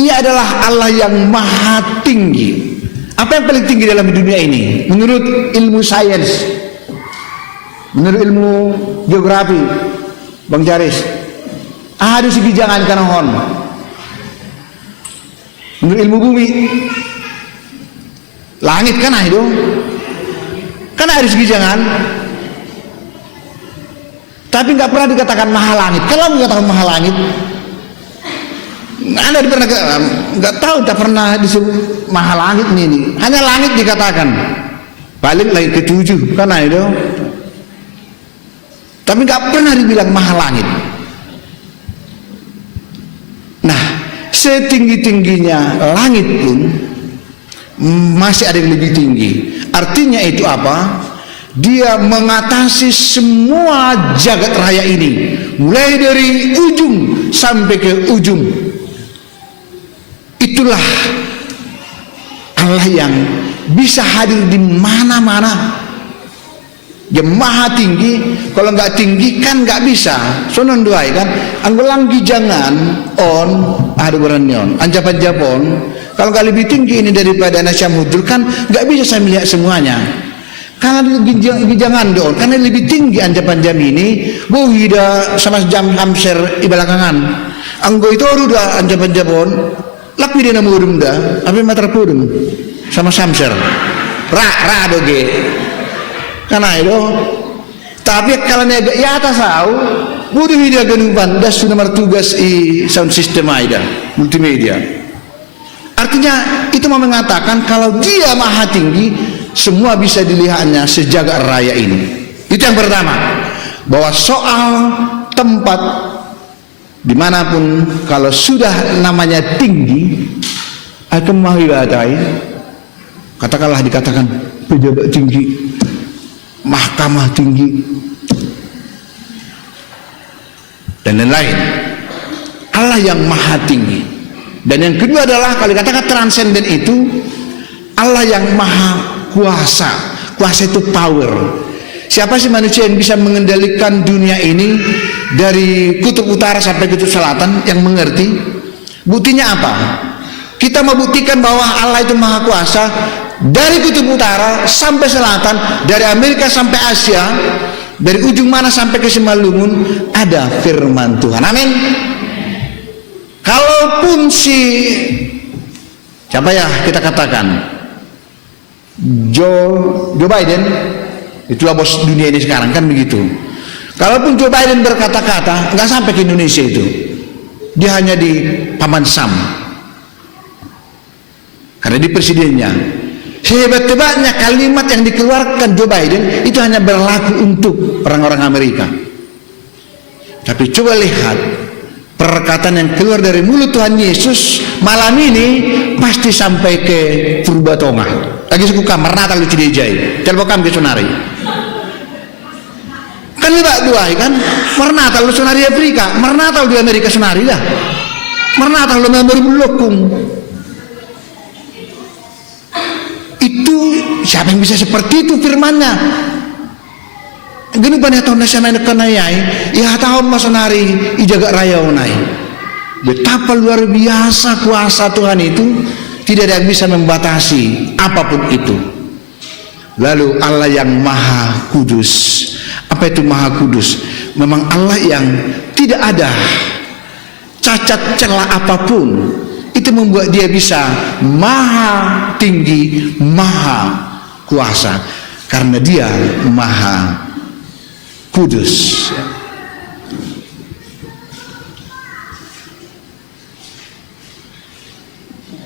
Ia adalah Allah yang maha tinggi. Apa yang paling tinggi dalam dunia ini? Menurut ilmu sains, menurut ilmu geografi, Bang Jaris, ada segi jangan kanahon. Menurut ilmu bumi, langit kan itu, kan ada segi jangan. Tapi nggak pernah dikatakan maha langit. Kalau mengatakan maha langit, Anda pernah nggak tahu, tak pernah disebut maha langit ini. Hanya langit dikatakan. Paling langit ke-7 kan itu. Tapi nggak pernah dibilang maha langit. Nah, setinggi-tingginya langit pun masih ada yang lebih tinggi. Artinya itu apa? Dia mengatasi semua jagat raya ini, mulai dari ujung sampai ke ujung. Itulah Allah yang bisa hadir di mana-mana. Dia maha tinggi. Kalau nggak tinggi kan nggak bisa. Sonon duai kan. Anggolang gijangan on ada beranion. Anjapan Japon. Kalau nggak lebih tinggi ini daripada Nasyam Hudul kan nggak bisa saya melihat semuanya. Karena gijangan don. Karena lebih tinggi anjapan jam ini. Bohida sama jam hamser di belakangan. Anggo itu udah anjapan Japon. Lapi dia nama udum dah. Apa matra pudum sama samser. Ra doge. Karena itu, tapi kalau nega ya atas tahu, butuh dia genuban das sudah bertugas di sound system aida multimedia. Artinya itu mau mengatakan kalau dia maha tinggi, semua bisa dilihatnya sejagat raya ini. Itu yang pertama, bahwa soal tempat dimanapun kalau sudah namanya tinggi, akan menghibatai, katakanlah dikatakan pejabat tinggi, mahkamah tinggi, dan lain-lain. Allah yang maha tinggi. Dan yang kedua adalah kalau dikatakan transenden itu Allah yang maha kuasa. Kuasa itu power. Siapa sih manusia yang bisa mengendalikan dunia ini dari kutub utara sampai kutub selatan yang mengerti? Buktinya apa? Kita membuktikan bahwa Allah itu maha kuasa dari kutub utara sampai selatan, dari Amerika sampai Asia, dari ujung mana sampai ke Simalungun ada firman Tuhan. Amin. Kalaupun siapa ya kita katakan Joe Biden, itulah bos dunia ini sekarang kan begitu. Kalaupun Joe Biden berkata-kata nggak sampai ke Indonesia itu, dia hanya di Paman Sam karena di presidennya. Sehebat-hebatnya kalimat yang dikeluarkan Joe Biden itu hanya berlaku untuk orang-orang Amerika. Tapi coba lihat perkataan yang keluar dari mulut Tuhan Yesus malam ini pasti sampai ke Purbatonga. Lagi suku kamar Natal lucu dijai. Telepon ke sonari. Kan tidak dua kan? Marnatal lu sonari Afrika, Marnatal di Amerika sonari dah. Marnatal lu member bulokung. Itu siapa yang bisa seperti itu firmannya? Gini banyak tahun nasi main kenayai, ya tahu masonari ijaga raya unai. Betapa luar biasa kuasa Tuhan itu, tidak ada yang bisa membatasi apapun itu. Lalu Allah yang maha kudus. Apa itu maha kudus? Memang Allah yang tidak ada cacat celah apapun. Itu membuat dia bisa maha tinggi, maha kuasa, karena dia maha kudus.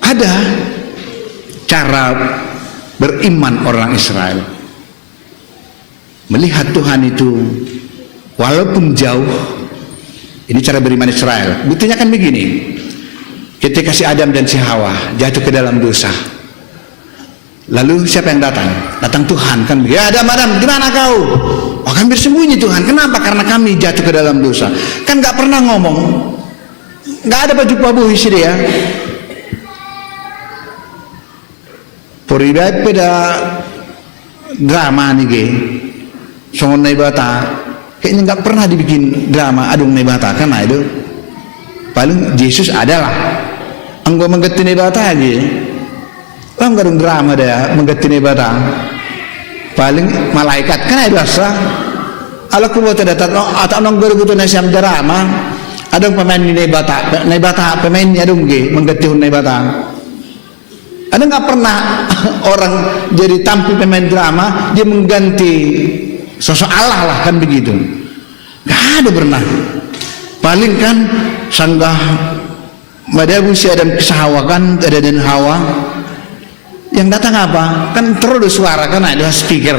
Ada cara beriman orang Israel, melihat Tuhan itu walaupun jauh. Ini cara beriman Israel. Buktinya kan begini, ketika si Adam dan si Hawa jatuh ke dalam dosa, lalu siapa yang datang? Datang Tuhan kan, ya Adam, Adam, di mana kau? Oh, kami bersembunyi Tuhan. Kenapa? Karena kami jatuh ke dalam dosa. Kan nggak pernah ngomong, nggak ada baju pabuh isi dia. Poribat pada drama nih ge, songon naibata, kayaknya nggak pernah dibikin drama adung naibata kan itu. Paling Yesus adalah, anggo menggetti naibata aja. Lam garung drama dia menggetti naibata. Paling malaikat kan ada asa. Ala ku buat datang atau nong garu butuh nasiam drama. Adung pemain naibata pemainnya adung ge menggetti naibata. Ada nggak pernah orang jadi tampil pemain drama dia mengganti sosok Allah lah kan begitu? Nggak ada pernah. Paling kan sanggah madabu si Adam kesahawa kan ada dan Hawa yang datang apa? Kan terus suara kan ada speaker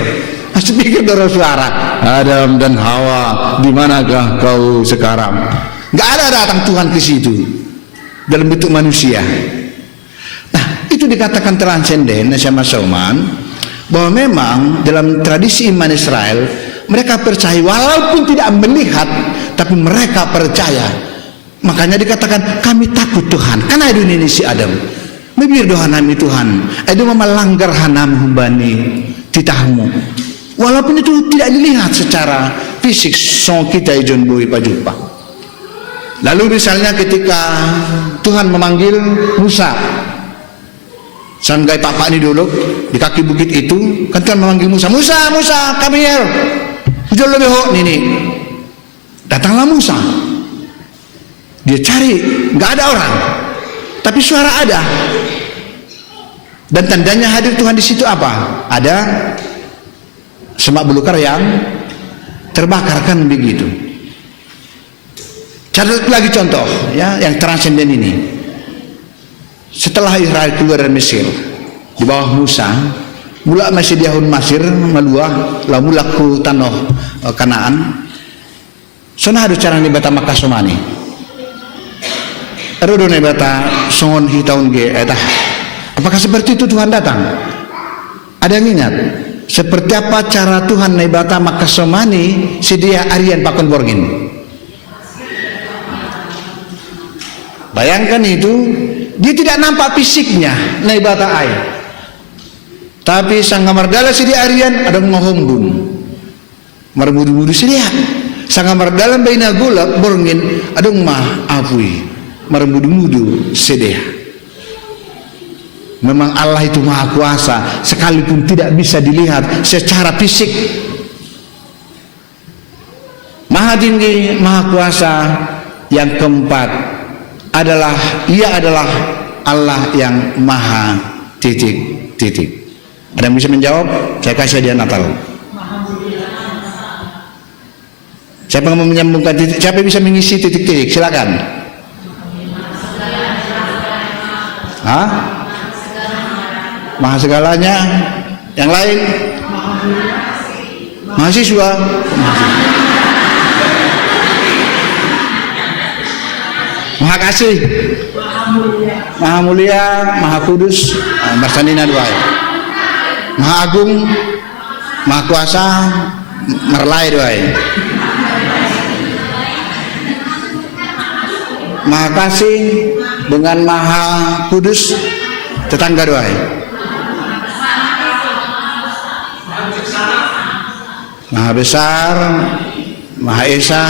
terus suara. Adam dan Hawa, di manakah kau sekarang? Nggak ada datang Tuhan ke situ dalam bentuk manusia. Itu dikatakan transenden sama Sauman, bahwa memang dalam tradisi iman Israel mereka percaya walaupun tidak melihat tapi mereka percaya. Makanya dikatakan kami takut Tuhan karena itu ini si Adam mebir doa nami Tuhan itu memelanggar hanam humbani titahmu, walaupun itu tidak dilihat secara fisik song kita ijon boy pajumpa. Lalu misalnya ketika Tuhan memanggil Musa, sanggai papa ini dulu di kaki bukit itu kan Tuhan memanggil Musa, Musa, Musa, come here. Hujan lebih ho nini. Datanglah Musa. Dia cari, nggak ada orang, tapi suara ada. Dan tandanya hadir Tuhan di situ apa? Ada semak belukar yang terbakar kan begitu. Catat lagi contoh ya yang transenden ini. Setelah Israel keluar dari Mesir di bawah Musa, mula masih diahun Mesir meluah la mula ku tanah Kanaan. Sona ada cara ni bata makasomani. Erodo ni bata songon hitaun ge etah. Apakah seperti itu Tuhan datang? Ada yang ingat? Seperti apa cara Tuhan ni bata makasomani sedia arian pakon borgin? Bayangkan itu, dia tidak nampak fisiknya naibata air, tapi sang mardala sidi arian ada mahombun marmudu-mudu sedia sang mardalam baina gulab borngin ada mah apui marmudu-mudu sedia. Memang Allah itu maha kuasa sekalipun tidak bisa dilihat secara fisik, maha tinggi, maha kuasa. Yang keempat adalah ia adalah Allah yang maha titik. Ada yang bisa menjawab? Saya kasih hadiah Natal. Siapa yang mau menyambungkan titik? Siapa yang bisa mengisi titik-titik? Silakan. Hah? Maha segalanya. Yang lain? Mahasiswa. Maha kasih, maha mulia, maha kudus, basanina dua. Maha agung, maha kuasa, merlai dua. Maha kasih dengan maha kudus, tetangga dua. Maha besar, maha esa.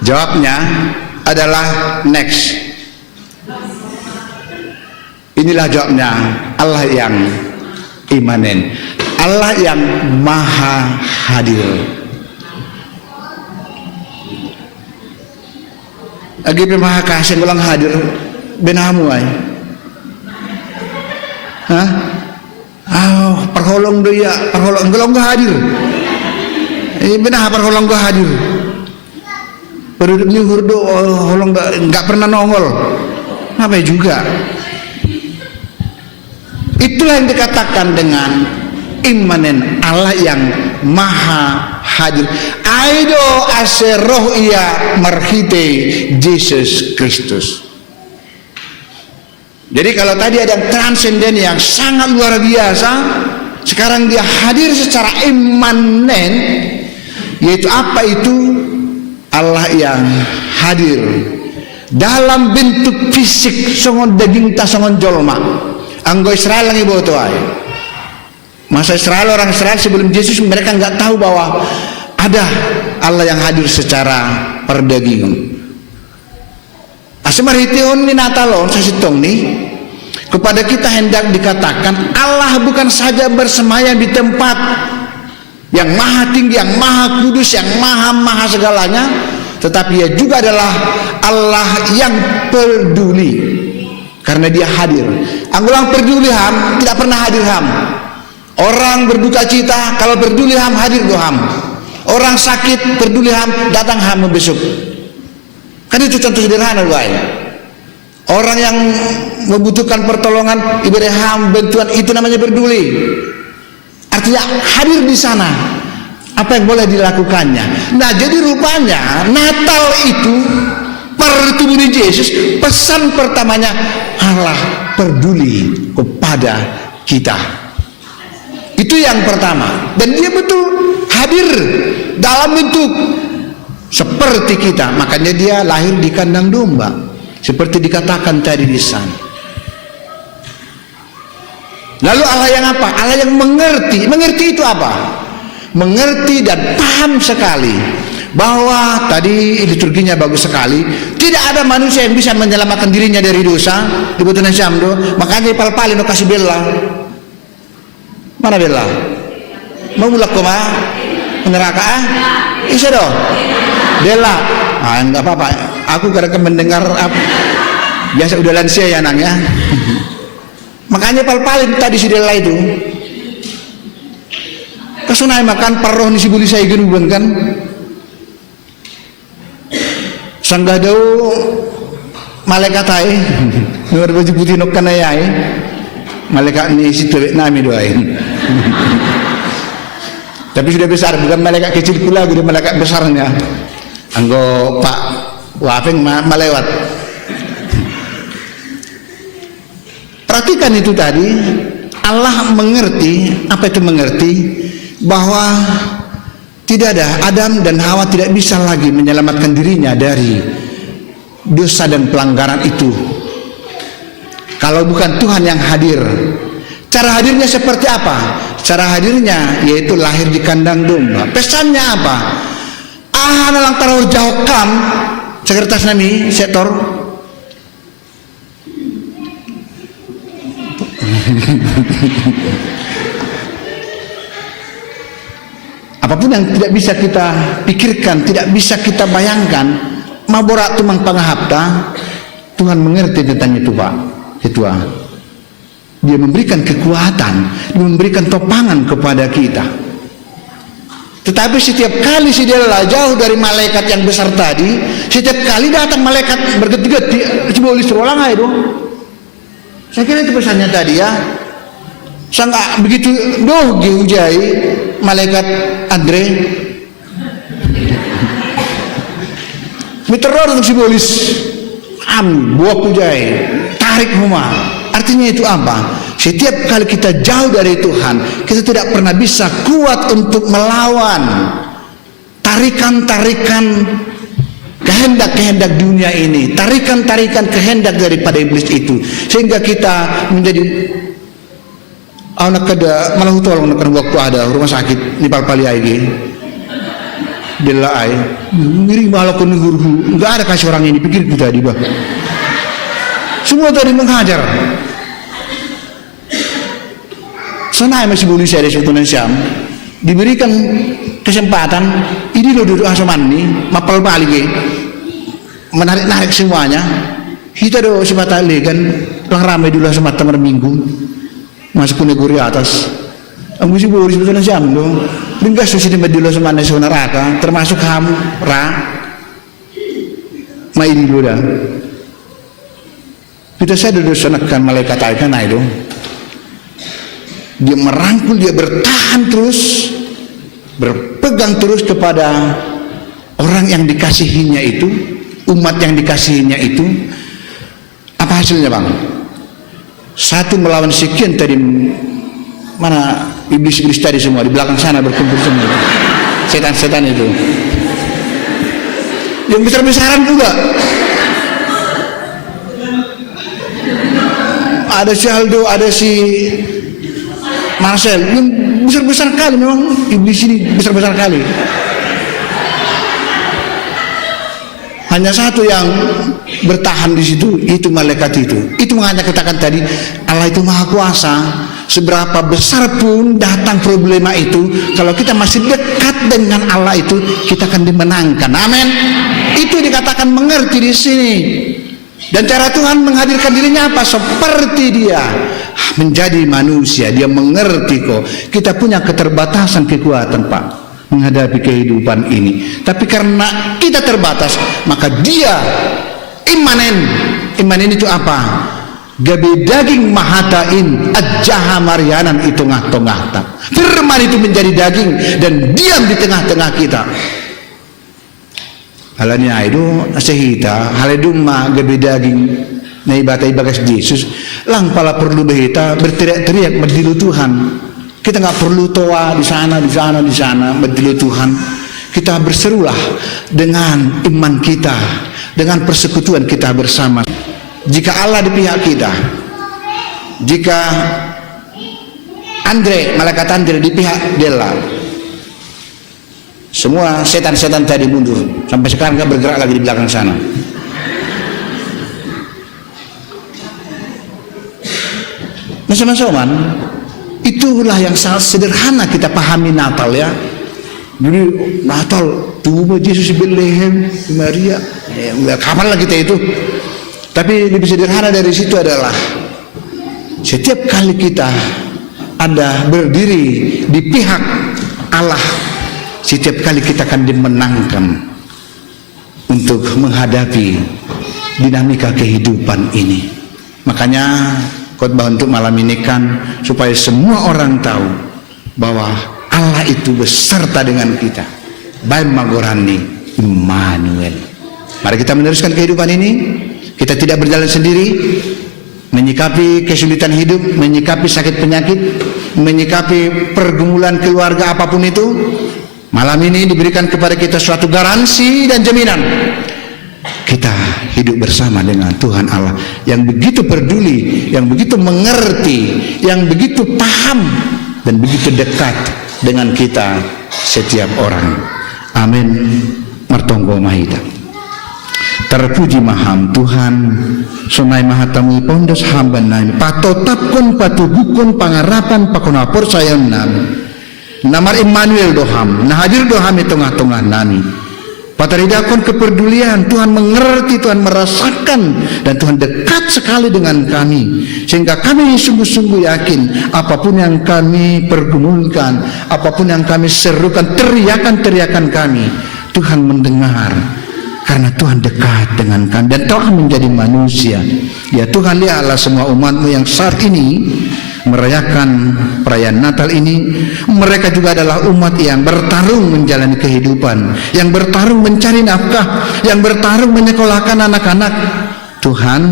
Jawabnya adalah next. Inilah jawabnya, Allah yang imanen, Allah yang maha hadir. Lagi maha kasih ngulang hadir benamu ay. Hah? Oh, perholong dia, perholong ngulang gak hadir. Benah perholong gak hadir. Penduduk nyuhur do holong gak pernah nongol. Apa juga? Itulah yang dikatakan dengan imanen, Allah yang maha hadir. Aido aseroh ia marhite Yesus Kristus. Jadi kalau tadi ada yang transenden yang sangat luar biasa, sekarang dia hadir secara imanen, yaitu apa itu? Allah yang hadir dalam bentuk fisik, songon daging ta songon jolma. Anggo Israel lagi bawa tuai. Masa Israel, orang Israel sebelum Yesus mereka nggak tahu bahwa ada Allah yang hadir secara perdagingan. Asemarhitiun ni natalon sasitong ni kepada kita hendak dikatakan Allah bukan saja bersemayam di tempat yang maha tinggi, yang maha kudus, yang maha segalanya, tetapi ia juga adalah Allah yang peduli karena dia hadir. Anggulang peduli ham tidak pernah hadir ham. Orang berduka cita, kalau peduli ham hadir do ham. Orang sakit peduli ham datang ham besok. Kan itu contoh sederhana doai. Orang yang membutuhkan pertolongan ibadah ham bantuan, itu namanya peduli. Artinya hadir di sana. Apa yang boleh dilakukannya. Nah, jadi rupanya Natal itu pertubuhan Yesus, pesan pertamanya Allah peduli kepada kita. Itu yang pertama. Dan dia betul hadir dalam bentuk seperti kita. Makanya dia lahir di kandang domba, seperti dikatakan tadi di sana. Lalu Allah yang apa? Allah yang mengerti. Mengerti itu apa? Mengerti dan paham sekali bahwa tadi liturginya bagus sekali. Tidak ada manusia yang bisa menyelamatkan dirinya dari dosa. Dibutuhkan syamdo. Makanya pal-palin kasih bela. Mana bela? Mau mulak koma? Neraka ah? Isa do. Bela. Ah, enggak apa-apa. Aku kadang mendengar biasa udah lansia ya nang ya. Makanya pal-palin tadi si Dela itu kesunai makan paroh ni si buli saya genuban kan sanggah dau malaikat ay luar baju putih nok kanayai malaikat ni si tuwek nami doai. Tapi sudah besar, bukan malaikat kecil pula, sudah malaikat besarnya. Anggo Pak Wafeng malewat. Perhatikan itu tadi, Allah mengerti. Apa itu mengerti? Bahwa tidak ada, Adam dan Hawa tidak bisa lagi menyelamatkan dirinya dari dosa dan pelanggaran itu kalau bukan Tuhan yang hadir. Cara hadirnya seperti apa? Cara hadirnya yaitu lahir di kandang domba. Pesannya apa? Nalang taruh jauh kam sekretaris nami sektor apapun yang tidak bisa kita pikirkan, tidak bisa kita bayangkan, maborak tumang pangahapta, Tuhan mengerti tentang itu Pak Ketua. Dia memberikan kekuatan, dia memberikan topangan kepada kita. Tetapi setiap kali si Dela jauh dari malaikat yang besar tadi, setiap kali datang malaikat bergeti-geti, coba ulis terulang aja dong. Saya kira itu pesannya tadi ya. Sangat begitu doh dihujai malaikat Andre miteror untuk simbolis buah hujai tarik rumah. Artinya itu apa? Setiap kali kita jauh dari Tuhan, kita tidak pernah bisa kuat untuk melawan tarikan-tarikan kehendak-kehendak dunia ini, tarikan-tarikan kehendak daripada iblis itu, sehingga kita menjadi anak kada malah tolong nak waktu ada rumah sakit di Palpali lagi. delai ngiri malah kun guru nggak ada kasih orang ini pikir kita di bawah semua tadi menghajar senai masih boleh saya di Sultan Syam diberikan kesempatan ini loh duduk asaman nih mapal balik menarik semuanya kita do semata kan lang ramai dulu sama teman minggu masuk ke negeri atas aku sih boleh Sultan Syam dong ringkas susi di dulu sama nasi neraka termasuk ham ra mai dulu dah kita saya duduk senakan malaikat aikan itu dia merangkul, dia bertahan terus, berpegang terus kepada orang yang dikasihinya itu, umat yang dikasihinya itu. Apa hasilnya bang? Satu melawan sekian tadi, mana iblis-iblis tadi semua di belakang sana berkumpul semua, setan-setan itu, yang besar-besaran juga. Ada si Aldo, ada si Marcel, yang besar-besar kali memang iblis ini besar-besar kali. Hanya satu yang bertahan di situ, itu malaikat itu. Itu makanya katakan tadi Allah itu maha kuasa. Seberapa besar pun datang problema itu, kalau kita masih dekat dengan Allah itu, kita akan dimenangkan. Amin. Itu dikatakan mengerti di sini. Dan cara Tuhan menghadirkan dirinya apa? Seperti dia menjadi manusia. Dia mengerti kok kita punya keterbatasan kekuatan Pak menghadapi kehidupan ini. Tapi karena kita terbatas, maka dia imanen. Imanen itu apa? Gabe daging mahatain ajaha marianan itu ngah-tongah. Firman itu menjadi daging dan diam di tengah-tengah kita. Halanya itu sehita haleduma gabe daging na ibatai bagas Yesus lang pala perlu behita berteriak-teriak berdilu Tuhan. Kita nggak perlu toa di sana berdilu Tuhan. Kita berserulah dengan iman kita, dengan persekutuan kita bersama. Jika Allah di pihak kita, jika malaikat Andre di pihak Della, semua setan-setan tadi mundur. Sampai sekarang nggak bergerak lagi di belakang sana. Mas-masoman, itulah yang sangat sederhana kita pahami Natal ya. Jadi Natal tubuh Yesus di Bethlehem, di Maria, kapan lah kita itu. Tapi lebih sederhana dari situ adalah setiap kali kita ada berdiri di pihak Allah, setiap kali kita akan dimenangkan untuk menghadapi dinamika kehidupan ini. Makanya khotbah untuk malam ini kan supaya semua orang tahu bahwa Allah itu beserta dengan kita. Baik Magorani Immanuel. Mari kita meneruskan kehidupan ini. Kita tidak berjalan sendiri, menyikapi kesulitan hidup, menyikapi sakit penyakit, menyikapi pergumulan keluarga apapun itu. Malam ini diberikan kepada kita suatu garansi dan jaminan. Kita hidup bersama dengan Tuhan Allah yang begitu peduli, yang begitu mengerti, yang begitu paham dan begitu dekat dengan kita setiap orang. Amin. Martonggo mahita. Terpuji maham Tuhan sunai mahatami pondos hamba nami patotapkon patubukon pangarapan pakonapor sayon nami namar Immanuel doham nah hadir doham di tengah-tengah nami pataridakon kepedulian Tuhan mengerti, Tuhan merasakan dan Tuhan dekat sekali dengan kami sehingga kami sungguh-sungguh yakin apapun yang kami pergumulkan, apapun yang kami serukan, teriakan-teriakan kami Tuhan mendengar. Karena Tuhan dekat dengan kami dan telah menjadi manusia. Ya Tuhan, lihatlah semua umat-Mu yang saat ini merayakan perayaan Natal ini. Mereka juga adalah umat yang bertarung menjalani kehidupan, yang bertarung mencari nafkah, yang bertarung menyekolahkan anak-anak. Tuhan,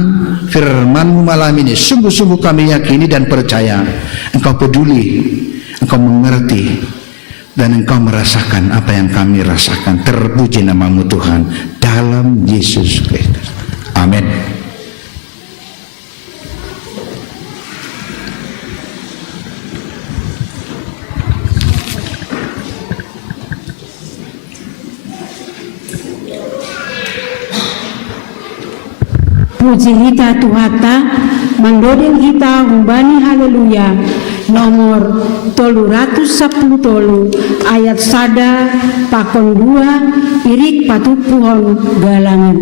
firman-Mu malam ini sungguh-sungguh kami yakini dan percaya Engkau peduli, Engkau mengerti, dan Engkau merasakan apa yang kami rasakan. Terpuji nama-Mu Tuhan dalam Yesus Kristus. Amin. Puji hita Tuhata, mandoding hita humbani haleluya, nomor 310 ayat sada pakon 2 irik patut pohon galangan.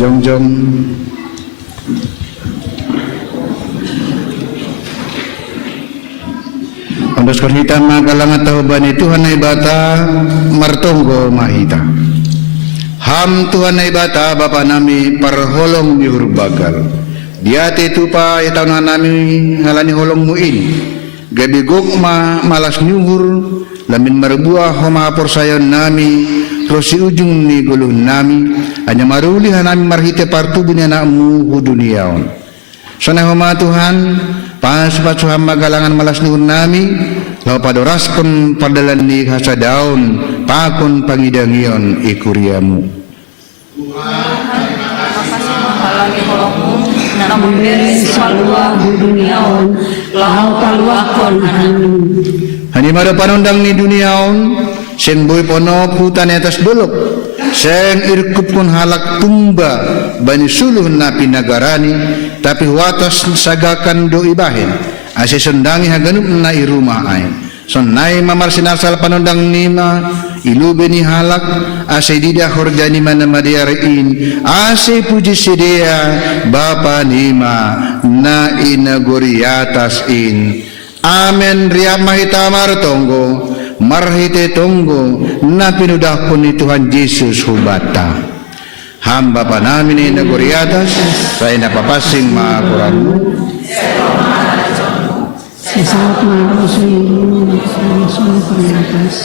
jongjong Ondoskor hita makalangat tahuban Tuhan na ibata martonggo mahita. Ham Tuhan na ibata Bapa nami parholong ni hurbagal. Diati tupa itaw na nami ngalani holong muin. Gabi gokma malas nyuhur lamin marbuah homahapor sayon nami rosi ujung ni guluh nami hanya marulihan nami marhite partubunya nakmu huduniaon. Sana homa Tuhan pas pacu hamba galangan malas nuhun nami lau padoraskeun padalan ni hasa daun pakun pangidangion ikuriamu namun beres salua duniaon lau paluakon anu hani mada panondang ni duniaon sen boy ponop hutan atas dolok sen irkup pun halak tumba bani suluh napi nagarani tapi watas sagakan do ibahin ase sendangi haganup na irumah ain sonai mamar sinasal panondang nima ilu beni halak ase dida horjani mana madiarein ase puji sedia bapa nima na inagori atas in amen riap mahitamar tonggo marhite tonggo na pinudah pun ni Tuhan Yesus hubata hamba panami ni nagori atas saya napapasing maakuranmu sesaat marusul pernapas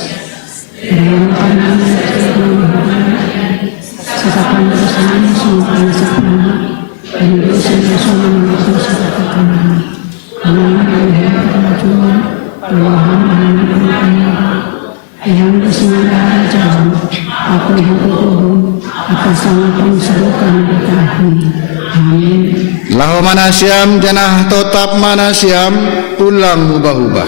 dalam pandangan sesaat marusul pernapas dan dosa yang bersinggah jalan aku yang berdoa atas sangat pengusahakan berkahwi amin. Lahu manasiam janah totap manasiam ulang ubah-ubah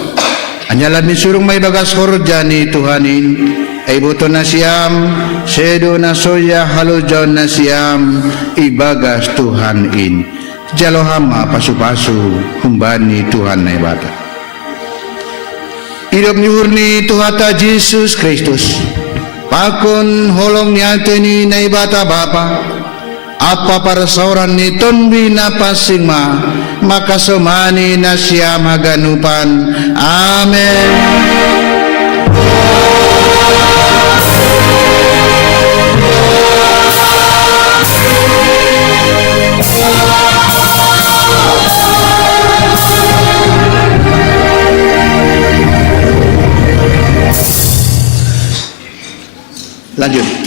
anjalan disurung may bagas horjani Tuhanin ay buto nasiam sedo nasoya halujaw nasiam ibagas Tuhanin jalohama pasu-pasu humbani Tuhan na ibata hidup nyurni Tuhata Yesus Kristus pakun holong nyateni na ibata Bapa apa para sauran ni tonbi na pasingma maka somani na siya maganupan amen. Lanjut.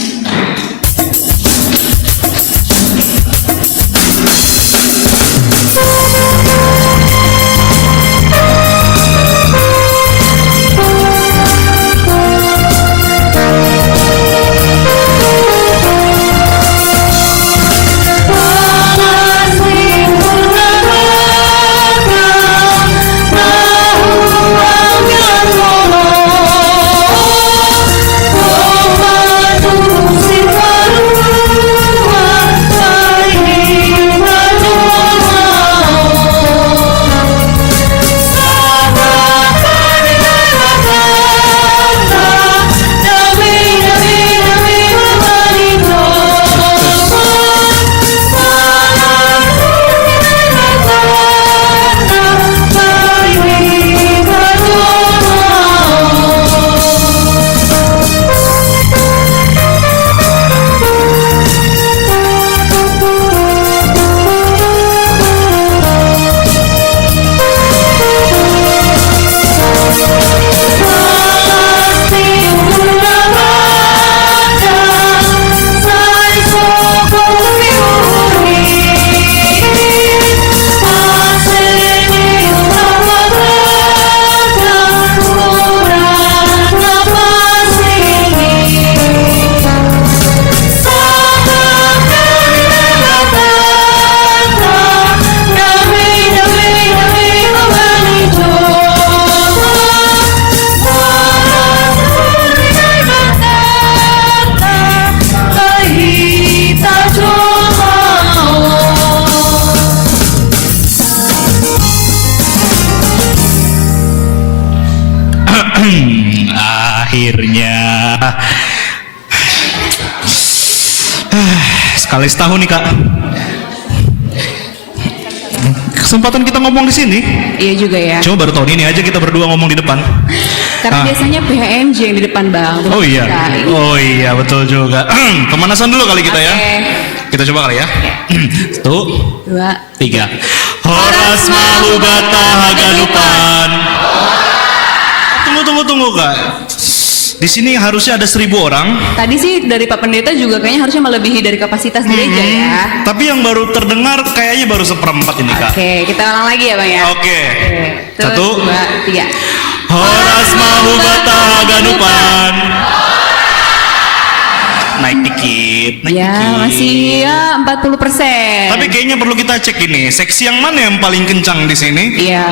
Akhirnya sekali setahun nih Kak. Kesempatan kita ngomong di sini. Iya juga ya. Coba baru tahun ini aja kita berdua ngomong di depan. Karena biasanya PHMJ yang di depan Bang. Oh iya. Oh iya betul juga. Pemanasan dulu kali kita ya. Kita coba kali ya. 1, 2, 3. Horas malubata hagalupan. Tunggu Kak. Di sini harusnya ada 1.000 orang. Tadi sih dari Pak Pendeta juga kayaknya harusnya melebihi dari kapasitas gereja ya. Tapi yang baru terdengar kayaknya baru 1/4 ini Kak. Oke, kita ulang lagi ya Bang ya. Oke. 1, 2, 3. Horas mahubata ganupan. Naik dikit, Masih ya 40%. Tapi kayaknya perlu kita cek ini, seksi yang mana yang paling kencang di sini? Iya,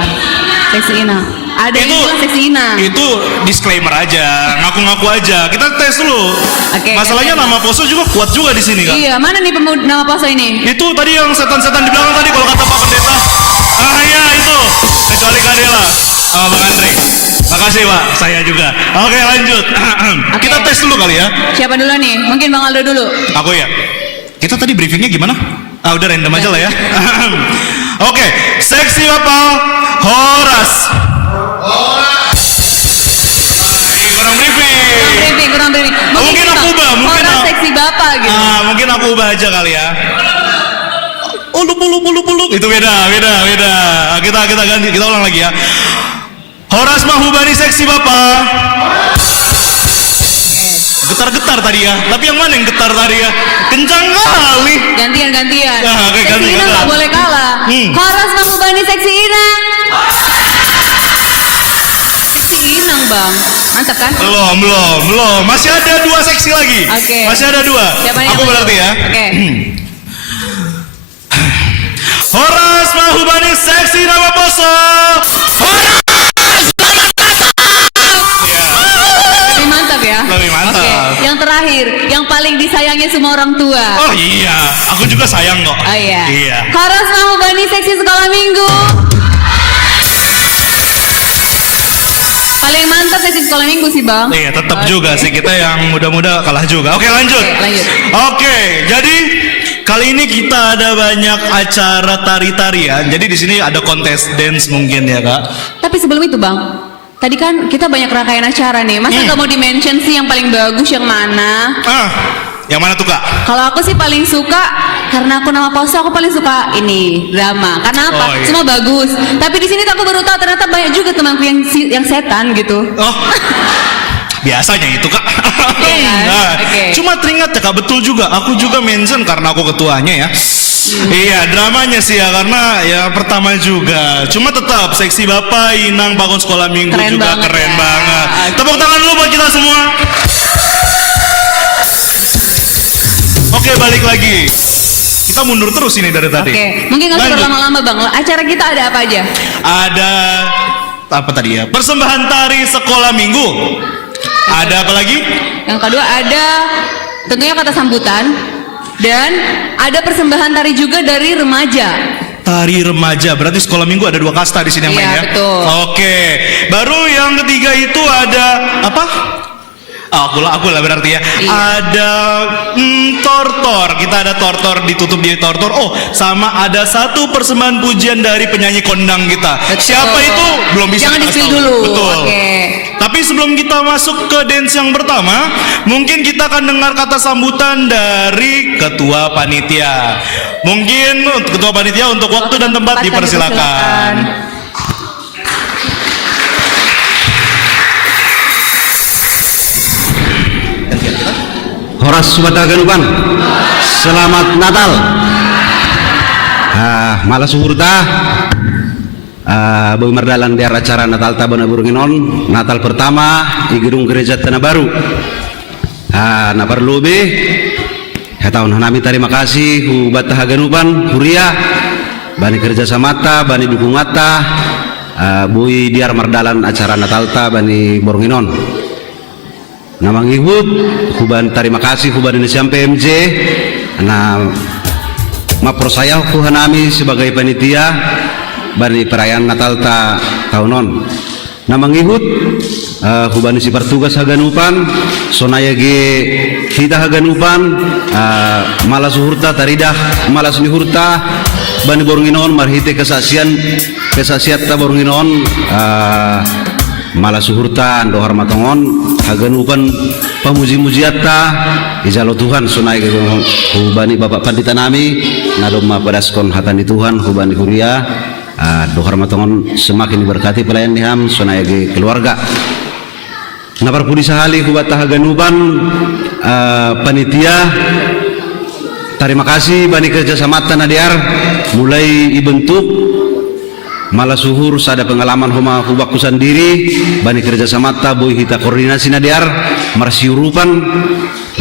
seksi Ina. Ada yang bilang seksi Ina. Itu disclaimer aja, ngaku-ngaku aja. Kita tes dulu. Oke, Masalahnya nama Poso juga kuat juga di sini Kak. Iya, mana nih nama Poso ini? Itu tadi yang setan-setan di belakang tadi kalau kata Pak Pendeta. Ah ya itu, kecuali Kadela sama Bang Andre. Makasih Pak, saya juga. Oke lanjut. Kita tes dulu kali ya. Siapa dulu nih? Mungkin Bang Aldo dulu. Aku ya. Kita tadi briefingnya gimana? Udah random aja lah ya. Oke, seksi Bapak Horas. Kurang briefing. Kurang briefing. Mungkin aku ubah, Horas seksi Bapak gitu. Mungkin aku ubah aja kali ya. Oh lupa. Itu beda. Kita ganti, kita ulang lagi ya. Horas mahubani seksi Bapak. Getar-getar tadi ya. Tapi yang mana yang getar tadi ya? Kencang kali. Gantian. Oke, Seksi Ina nggak boleh kalah. Horas mahubani seksi Ina. Seksi Inang Bang. Mantap kan? Belum. Masih ada 2 seksi lagi. Oke. Masih ada 2. Aku berarti ya. Oke. Horas mahubani seksi nama Poso. Horas. Lebih mantap ya. Lebih mantap. Oke. Yang terakhir, yang paling disayangi semua orang tua. Oh iya, aku juga sayang kok. Oh iya. Iya. Horas mahubani seksi sekolah minggu. Paling mantap seksi sekolah minggu sih Bang. Iya, tetap juga sih kita yang muda-muda kalah juga. Oke, lanjut. Oke, jadi kali ini kita ada banyak acara tari-tarian. Jadi di sini ada kontes dance mungkin ya Kak. Tapi sebelum itu Bang, tadi kan kita banyak rangkaian acara nih. Masa nggak mau di-mention sih yang paling bagus yang mana? Yang mana tuh Kak? Kalau aku sih paling suka, karena aku nama Poso, aku paling suka ini drama. Karena apa? Oh, iya. Semua bagus. Tapi di sini tuh aku baru tahu ternyata banyak juga temanku yang setan gitu. Oh. Biasanya itu Kak. Cuma teringat ya Kak, betul juga. Aku juga mention karena aku ketuanya ya. Iya, dramanya sih ya, karena ya pertama juga. Cuma tetap seksi Bapak Inang bangun sekolah minggu Keren juga banget keren ya. banget. Tepuk tangan dulu buat kita semua. Oke, balik lagi. Kita mundur terus ini dari tadi. Oke, mungkin nggak usah lama-lama Bang. Acara kita ada apa aja? Ada apa tadi ya? Persembahan tari sekolah minggu. Ada apa lagi? Yang kedua ada tentunya kata sambutan. Dan ada persembahan tari juga dari remaja. Tari remaja, berarti sekolah minggu ada 2 kasta di sini yang main ya? Betul. Oke, baru yang ketiga itu ada apa? Aku lah berarti ya. Ada tortor. Kita ada tortor, ditutup di tortor. Oh, sama ada satu persembahan pujian dari penyanyi kondang kita. Siapa itu? Belum bisa. Jangan kita di-spill tahu. dulu. Betul. Oke. Tapi sebelum kita masuk ke dance yang pertama, mungkin kita akan dengar kata sambutan dari ketua panitia. Mungkin untuk ketua panitia untuk waktu dan tempat dipersilakan. Horas Subata Ganupan, selamat Natal. Malah suhurta, Boy Mardalan di acara Natal Tabana Burunginon, Natal pertama di gedung gereja Tanah Baru. Na perlu be, tahun nami terima kasih Hubata Ganupan, Huria, bani kerja samata, bani dukung mata, Boy Diar Mardalan acara Natal Tabani Burunginon. Nama ngikut, huban terima kasih huban Indonesia PMJ. Nah, maprosaya kuhanami sebagai panitia bani perayaan Natal tahunon. Nama ngikut, huban isi pertugas haganupan, sonaya ge kita haganupan, malas hurta taridah, malas nihurta, bani bornginon marhite kesasiat ta bornginon. Malah suhurta ando harmatongon haganupan pamuji-mujiatta ijalo Tuhan sunai ke hubani Bapak Pandita nami nadoma padaskon hatani Tuhan hubani huria do harmatongon semakin berkati pelayan niham sunai ke keluarga. Napar pudi sahali hubat tahaganupan panitia. Terima kasih bani kerjasama tanadiar mulai dibentuk malah suhur sada pengalaman homa hubaku sendiri bani kerjasama boy hita koordinasi nadiar marsiurupan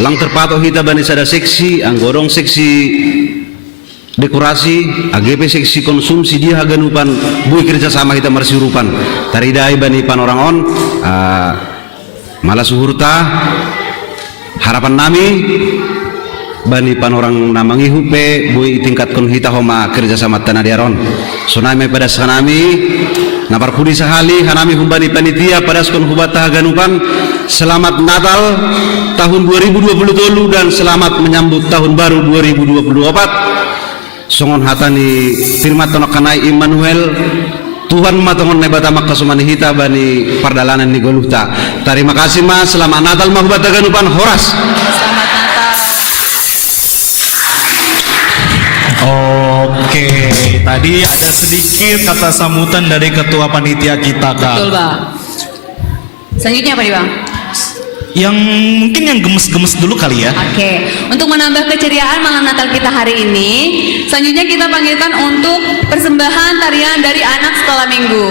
lang terpato hita bani sada seksi anggodong seksi dekorasi AGP seksi konsumsi dia haganupan boy kerjasama hita marsiurupan taridai bani panorangon malah suhurta harapan nami bani panorang namangi hupe boy tingkat kon hita homa kerjasama tanadiaron sonami pada sanami napar pudi sahali hanami humbani panitia pada skon hubata ganupan selamat Natal tahun 2020 dan selamat menyambut tahun baru 2024 songon hatani firman tonokanai Immanuel Tuhan matongon nebata makasumani hita bani pardalanan ni goluhta. Terima kasih mas, selamat Natal mah hubata ganupan horas. Oke, tadi ada sedikit kata sambutan dari ketua panitia kita, Kak. Betul, Bang. Selanjutnya apa nih, Bang? Yang mungkin yang gemes-gemes dulu kali ya. Oke, untuk menambah keceriaan malam Natal kita hari ini, selanjutnya kita panggilkan untuk persembahan tarian dari anak sekolah minggu.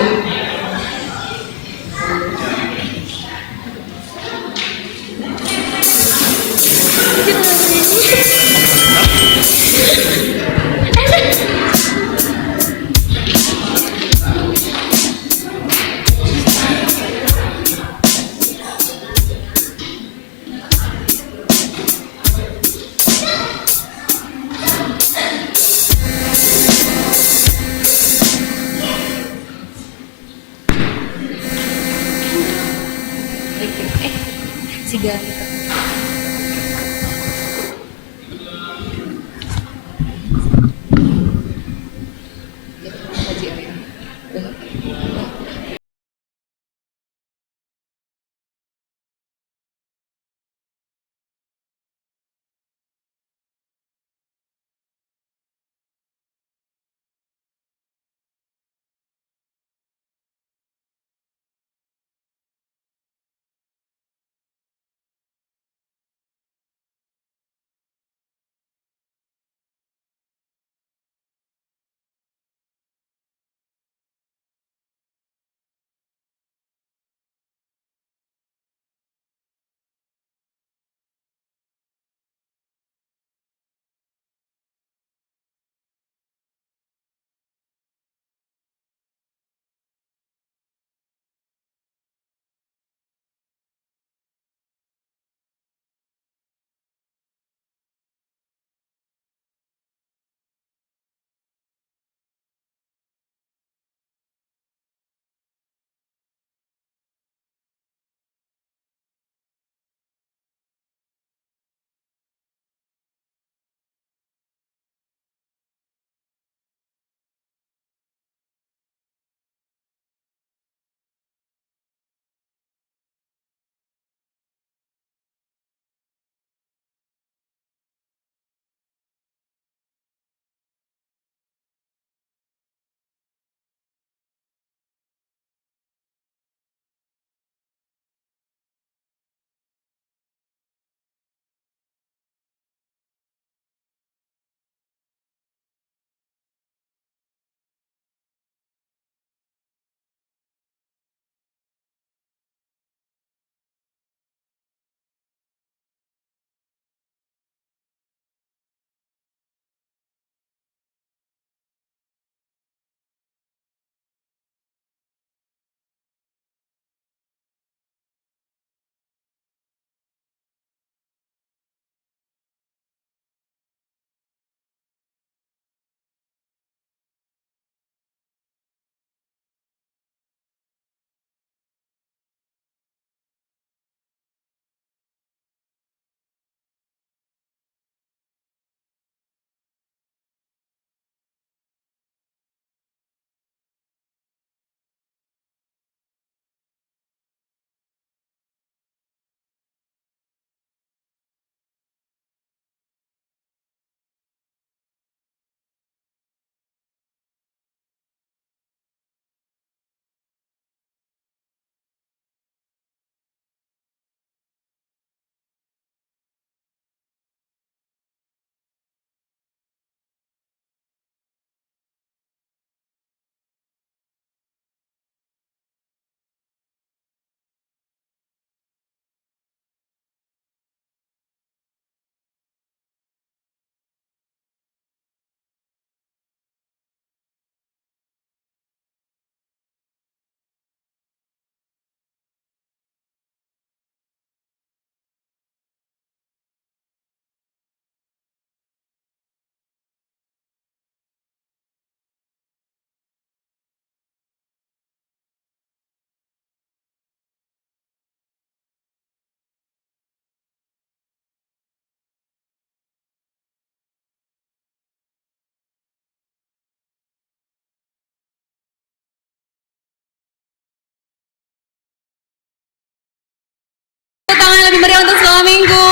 sekolah minggu.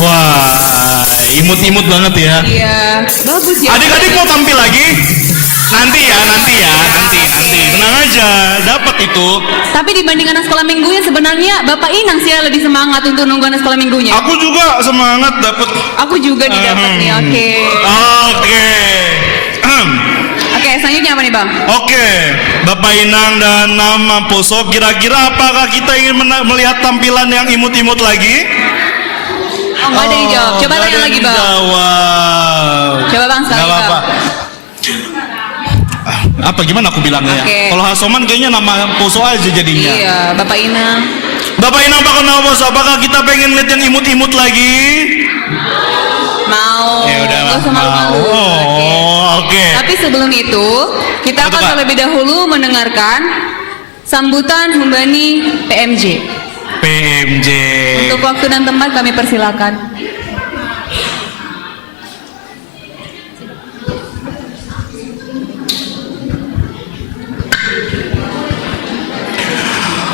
Wah, imut-imut banget ya. Iya, bagus ya. Adik-adik mau tampil lagi? Nanti. Tenang aja, dapat itu. Tapi dibanding anak sekolah minggunya sebenarnya Bapak Inang sih yang lebih semangat untuk nunggu anak sekolah minggunya. Aku juga semangat dapat. Aku juga didapat nih, oke. Oke, selanjutnya apa nih Bang? Oke, Bapak Inang dan Nama Poso, kira-kira apakah kita ingin melihat tampilan yang imut-imut lagi? Oh, nggak ada yang jawab. Coba nggak tanya ada lagi yang Bang. Jawab. Coba Bang sekali Nggak apa-apa. Apa gimana aku bilangnya? Oke. Kalau Hasoman kayaknya Nama Poso aja jadinya. Iya, Bapak Inang. Bapak Inang, Pak Nama Poso, apakah kita pengen lihat yang imut-imut lagi? Mau. Ya udah, Nggak usah malu-malu. Oke. Tapi sebelum itu, kita akan terlebih dahulu mendengarkan sambutan Humbani PMJ. PMJ. Untuk waktu dan tempat kami persilakan.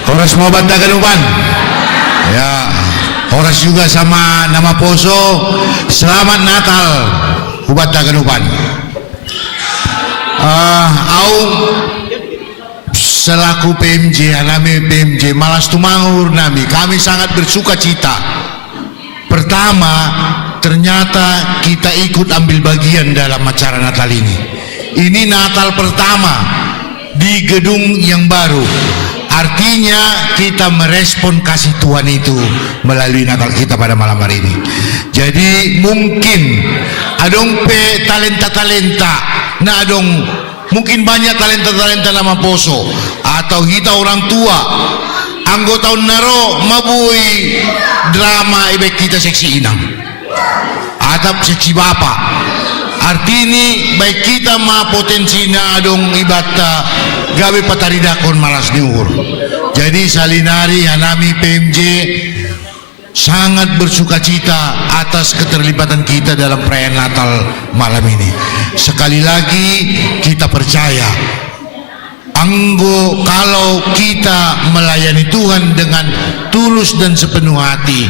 Horas Mobat Daganupan. Ya, Horas juga sama Nama Poso. Selamat Natal, Hubat Daganupan. Au selaku PMJ, nami PMJ Malas Tumangur nami, kami sangat bersuka cita. Pertama, ternyata kita ikut ambil bagian dalam acara Natal ini. Ini Natal pertama di gedung yang baru. Artinya kita merespon kasih Tuhan itu melalui Natal kita pada malam hari ini. Jadi mungkin adong pe talenta-talenta, nah adong mungkin banyak talenta-talenta Nama Poso atau kita orang tua anggota naro mabui drama ibe kita seksi inang atap seksi bapak. Artini baik kita ma potensinya adong ibata gawe pataridakon malas diuhur. Jadi salinari hanami PMJ sangat bersuka cita atas keterlibatan kita dalam perayaan Natal malam ini. Sekali lagi kita percaya kalau kita melayani Tuhan dengan tulus dan sepenuh hati,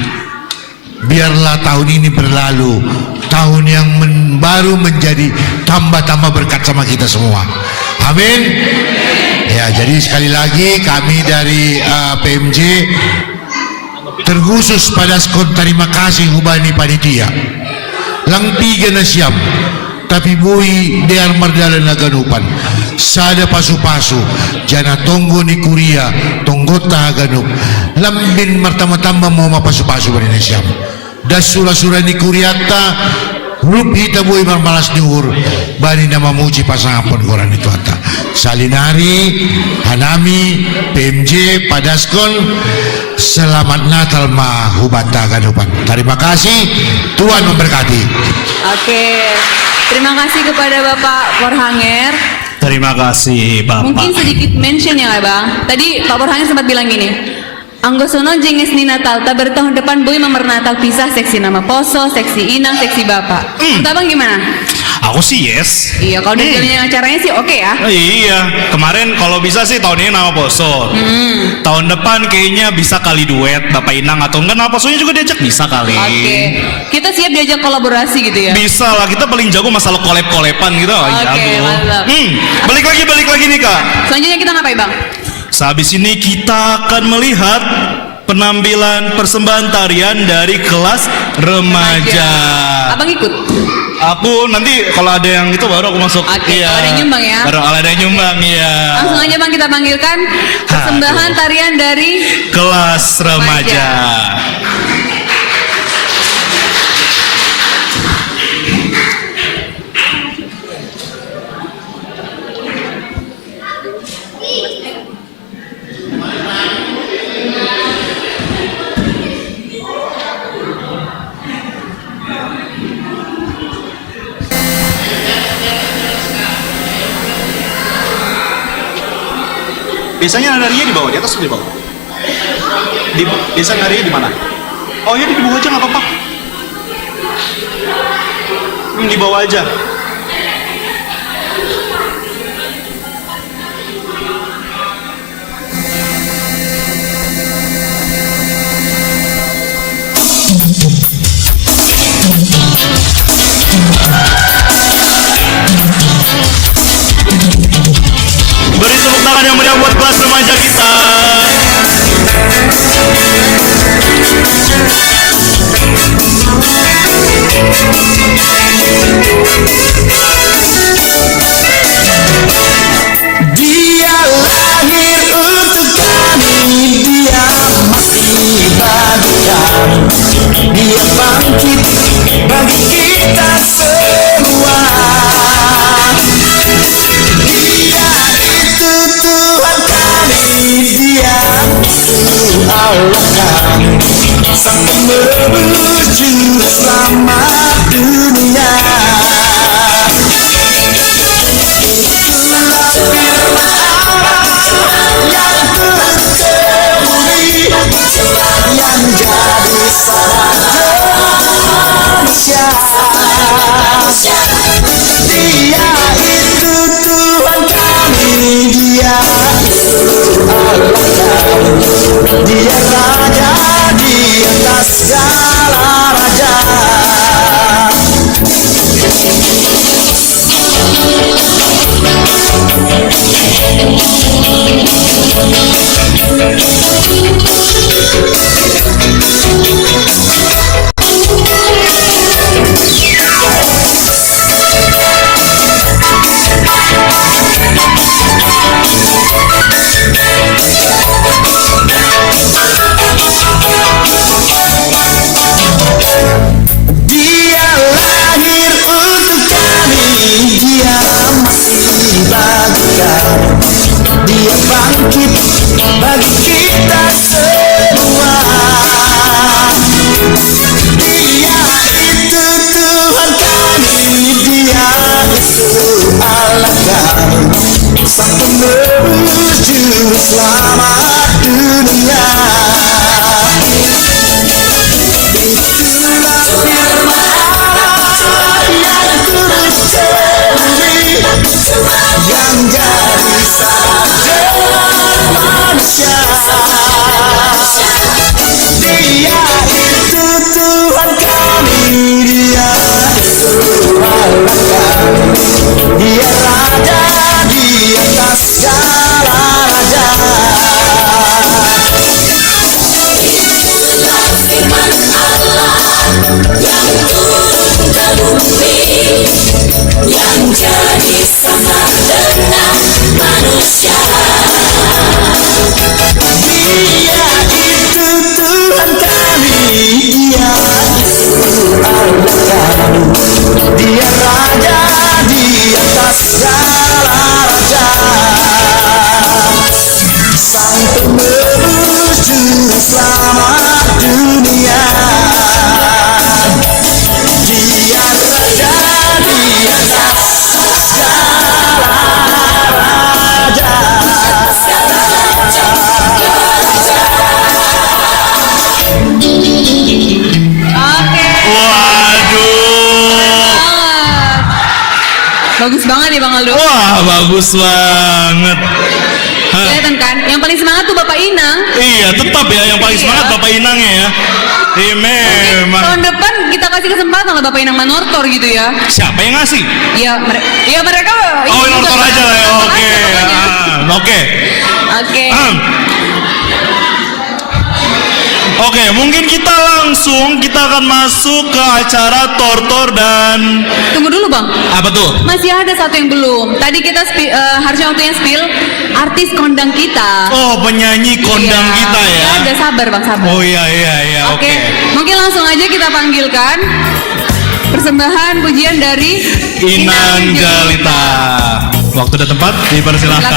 biarlah tahun ini berlalu, tahun yang baru menjadi tambah-tambah berkat sama kita semua. Amin. Ya, jadi sekali lagi kami dari PMJ terkhusus pada skon terima kasih hubani panitia. Lang tiga na siyam, tapi bui dear mardala na ganupan. Sada pasu-pasu, jana tonggo ni kuria, tonggota ganup. Lambin martama-tamba mau mapasu-pasu bani na siyam. Das sura-sura ni kuriata, rup hita bui marmalas diur, bani na mamuji pasangapon koran itu ata. Salinari, Hanami, PMJ, Padaskon, selamat Natal ma hubata ganupan. Terima kasih, Tuhan memberkati. Oke, terima kasih kepada Bapak Porhanger. Terima kasih Bapak. Mungkin sedikit mention ya Bang. Tadi Pak Porhanger sempat bilang gini, Anggosono jenges ni Natal, tak bertahun depan boy memer Natal pisah seksi Nama Poso, seksi Inang, seksi Bapak. Menurut Abang gimana? Aku sih yes. Iya, kalau udah jalannya acaranya sih oke ya. Iya, kemarin kalau bisa sih tahun ini Nama Poso. Tahun depan kayaknya bisa kali duet Bapak Inang atau enggak Nama Posonya juga diajak bisa kali. Oke, kita siap diajak kolaborasi gitu ya. Bisa lah, kita paling jago masalah kolab-koleban gitu. Oke, mantap. Balik lagi nih Kak. Selanjutnya kita ngapain Bang? Sehabis ini kita akan melihat penampilan persembahan tarian dari kelas remaja. Abang ikut? Aku nanti kalau ada yang itu baru aku masuk. Oke, Iya. kalau ada nyumbang ya. Baru kalau ada nyumbang ya. Langsung aja Bang kita panggilkan persembahan tarian dari kelas remaja. Biasanya narinya di bawah, di atas atau di bawah? Biasa narinya di mana? Oh ya di bawah aja nggak apa-apa. Di bawah aja. Allah kami sang penebus juru selamat dunia. Itulah firman Allah yang terteburi, yang jadi sahaja manusia. Dia itu Tuhan kami, Dia itu Allah kami, Dia Raja di atas segala raja. Dia lahir untuk kami, Dia mati bagi kami, Dia bangkit bagi kita semua. Dia itu Tuhan kami, Dia itu Allah kami, sang penebus juru selamat dunia. Itulah firman Allah yang terteburi, yang jadi sahaja manusia. Dia itu Tuhan kami, Dia itu Allah kami, Dia Raja di atas segala raja. Itulah firman Allah yang turun ke bumi, yang jadi sama dengan manusia. Dia itu Tuhan kami, Dia itu Allah kami, Dia Raja di atas segala raja. Sang penebus juru selamat dunia. Dia Raja di atas segala raja. Bagus banget ya Bang Aldo. Wah, bagus banget. Hah. Kelihatan kan? Yang paling semangat tuh Bapak Inang. Iya, tetap ya yang paling semangat Bapak Inangnya ya. Iya memang. Tahun depan kita kasih kesempatan lah Bapak Inang Manortor gitu ya. Siapa yang ngasih? Ya mereka. Oh, Manortor aja lah ya. Oke. Oke. Oke. Oke, mungkin kita akan masuk ke acara tortor dan Tunggu dulu Bang. apa tuh? Masih ada satu yang belum. Tadi kita harusnya waktunya spill artis kondang kita. Oh, penyanyi kondang kita ya. Ya, udah sabar Bang, sabar. Oh iya. Oke. Mungkin langsung aja kita panggilkan persembahan pujian dari Inang Galita. Waktu dan tempat dipersilahkan.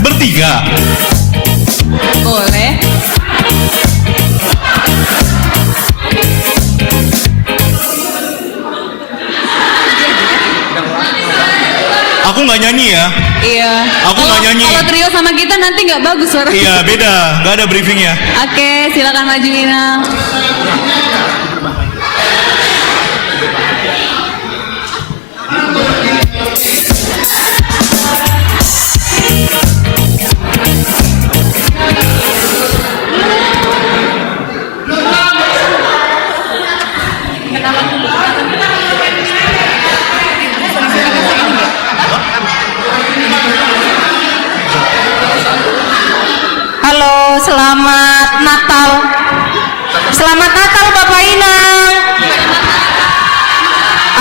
Bertiga. Boleh. Aku nggak nyanyi ya. Iya. Aku nggak nyanyi. Kalau trio sama kita nanti nggak bagus suaranya. Iya, beda. Nggak ada briefing ya. Oke, silakan maju Inang. Halo, selamat Natal. Selamat Natal Bapak Inang.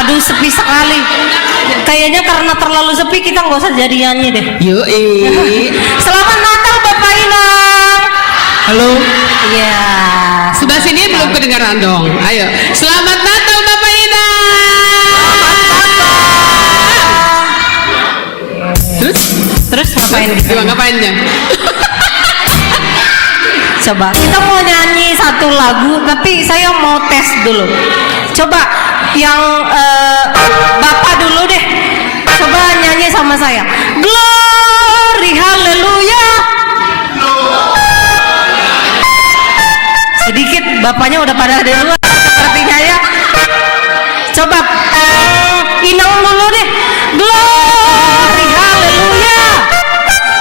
Aduh, sepi sekali. Kayaknya karena terlalu sepi kita nggak usah jadi nyanyi deh. Yoi. Selamat Natal Bapak Inang. Halo. Iya. Sebelah sini belum kedengaran dong. Ayo. Selamat Natal Bapak Inang. Selamat ngapain? Ngapainnya? Coba kita mau nyanyi satu lagu, tapi saya mau tes dulu. Coba yang Bapak dulu deh. Coba nyanyi sama saya. Glory haleluya. Sedikit bapaknya udah pada di luar sepertinya ya. Coba Inang dulu deh. Glory haleluya.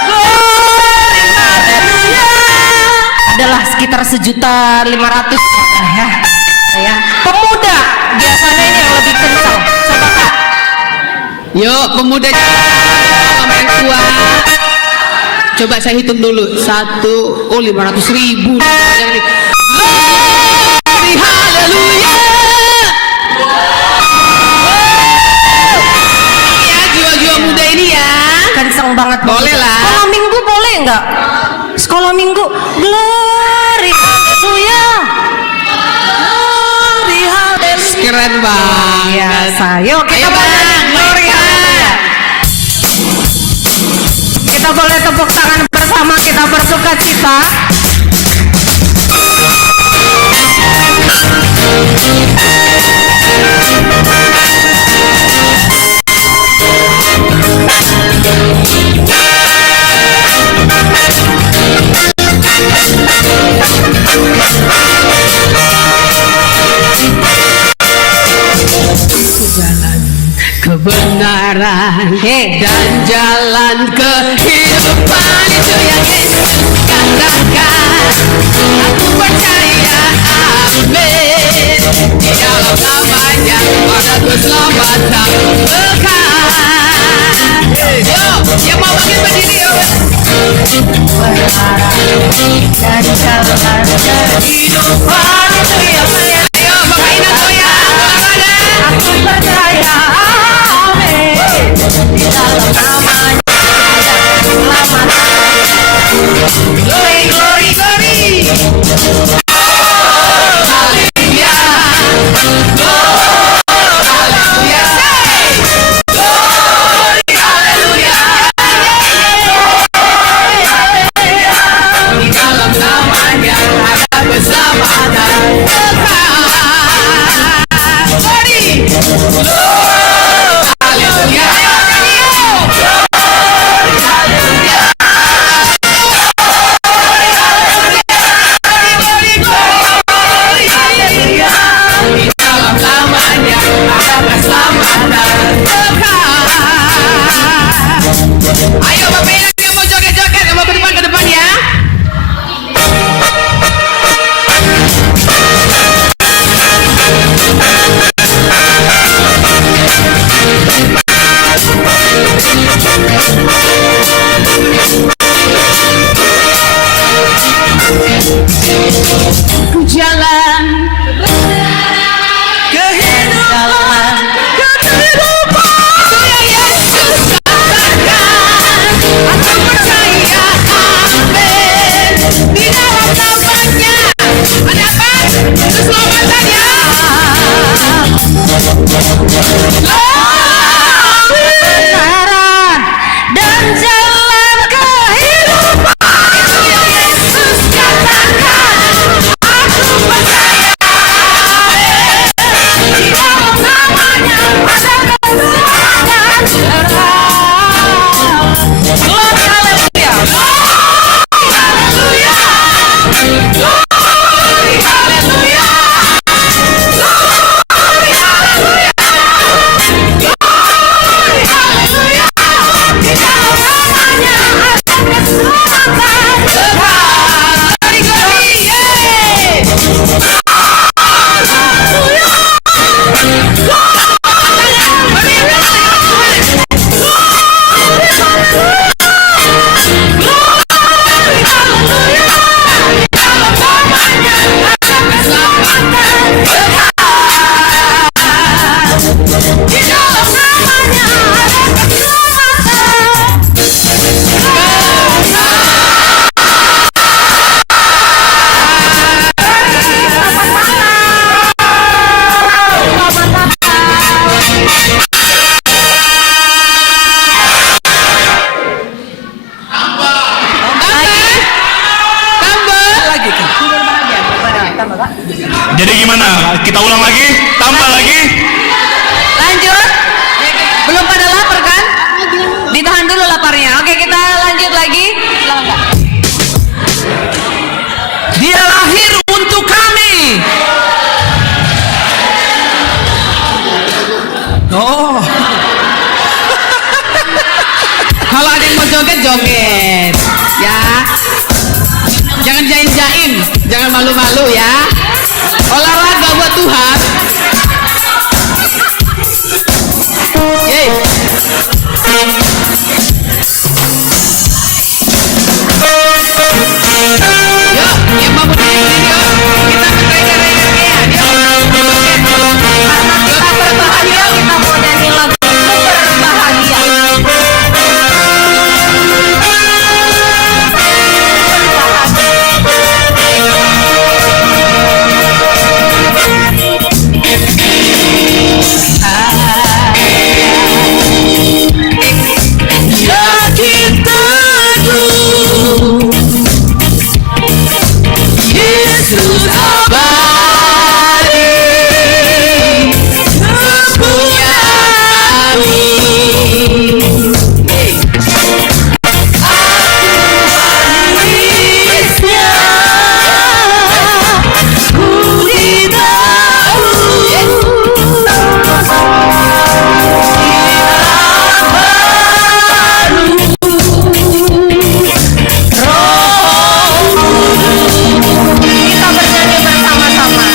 Glory haleluya. Adalah sekitar 1.500.000 ya. Pemuda biasanya ini yang lebih kencang. Coba Kak. Yuk pemuda sama yang tua. Coba saya hitung dulu. 500.000. Glory haleluya. Ya jiwa-jiwa muda ini ya. Kenceng banget. Boleh lah. Sekolah minggu boleh nggak? Sekolah minggu. Glory haleluya. Glory haleluya. Keren banget. Biasa. Yuk kita Ayo, boleh Bang. glory haleluya. Kita boleh tepuk tangan bersama, kita bersuka cita. Jalan kebenaran dan jalan kehidupan itu yang Yesus katakan. Aku percaya, amin. Di dalam namanya ada keselamatan kekal. Yo, yang mau bagi berdiri yuk. Dan jalan kehidupan itu yang Ayo, Bapak Ina goyang, olahraga. aku percaya, amin. Di dalam namanya ada keselamatan. Glory, glory, glory. Haleluya. Haleluya. Glory, haleluya. Di dalam namanya ada keselamatan kekal. Glory. Haleluya. Di dalam namanya ada keselamatan kekal. Ayo Bapak Ibu yang mau joget-joget, yang mau ke depan ya. Jalan kehidupan itu yang Yesus katakan. Aku percaya, amin. Di dalam namanya ada apa? Keselamatan ya. Kebenaran dan jalan kehidupan Itu yang Yesus katakan. Aku percaya, amin. Di dalam namanya ada keselamatan kekal. Glory haleluya. Haleluya. Glory, haleluya. Glory, haleluya. Glory, haleluya. Di dalam namanya ada keselamatan kekal. Glory, glory, yeay. Haleluya. Kita ulang lagi, tambah lagi. Lanjut. Belum pada lapar kan? Ditahan dulu laparnya. Oke, kita lanjut lagi. Silakan, Kak. Dia lahir untuk kami. Oh. Kalau ada yang mau joget-joget, ya. Jangan jaim-jaim, jangan malu-malu ya. Olahraga buat Tuhan. Yeay. Yuk, yang mau berdiri yuk. Kita bertengkar-tengkar ya. Karena kita berbahagia, kita mau nyanyi lagu berbahagia. Yakin teguh Yesus abadi punya kami. Aku manisnya ku tidak Kita bernyanyi bersama-sama.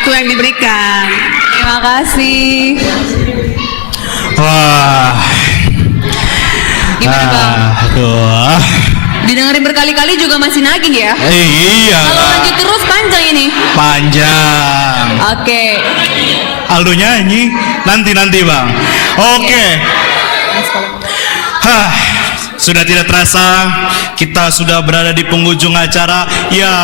waktu yang diberikan. Terima kasih. Wah. Gimana Bang? Aduh. Didengerin berkali-kali juga masih nagih ya? Iya. Kalau lanjut terus panjang ini. Panjang. Oke. Aldo nyanyi nanti Bang. Oke. Hah. Sudah tidak terasa kita sudah berada di penghujung acara. Ya.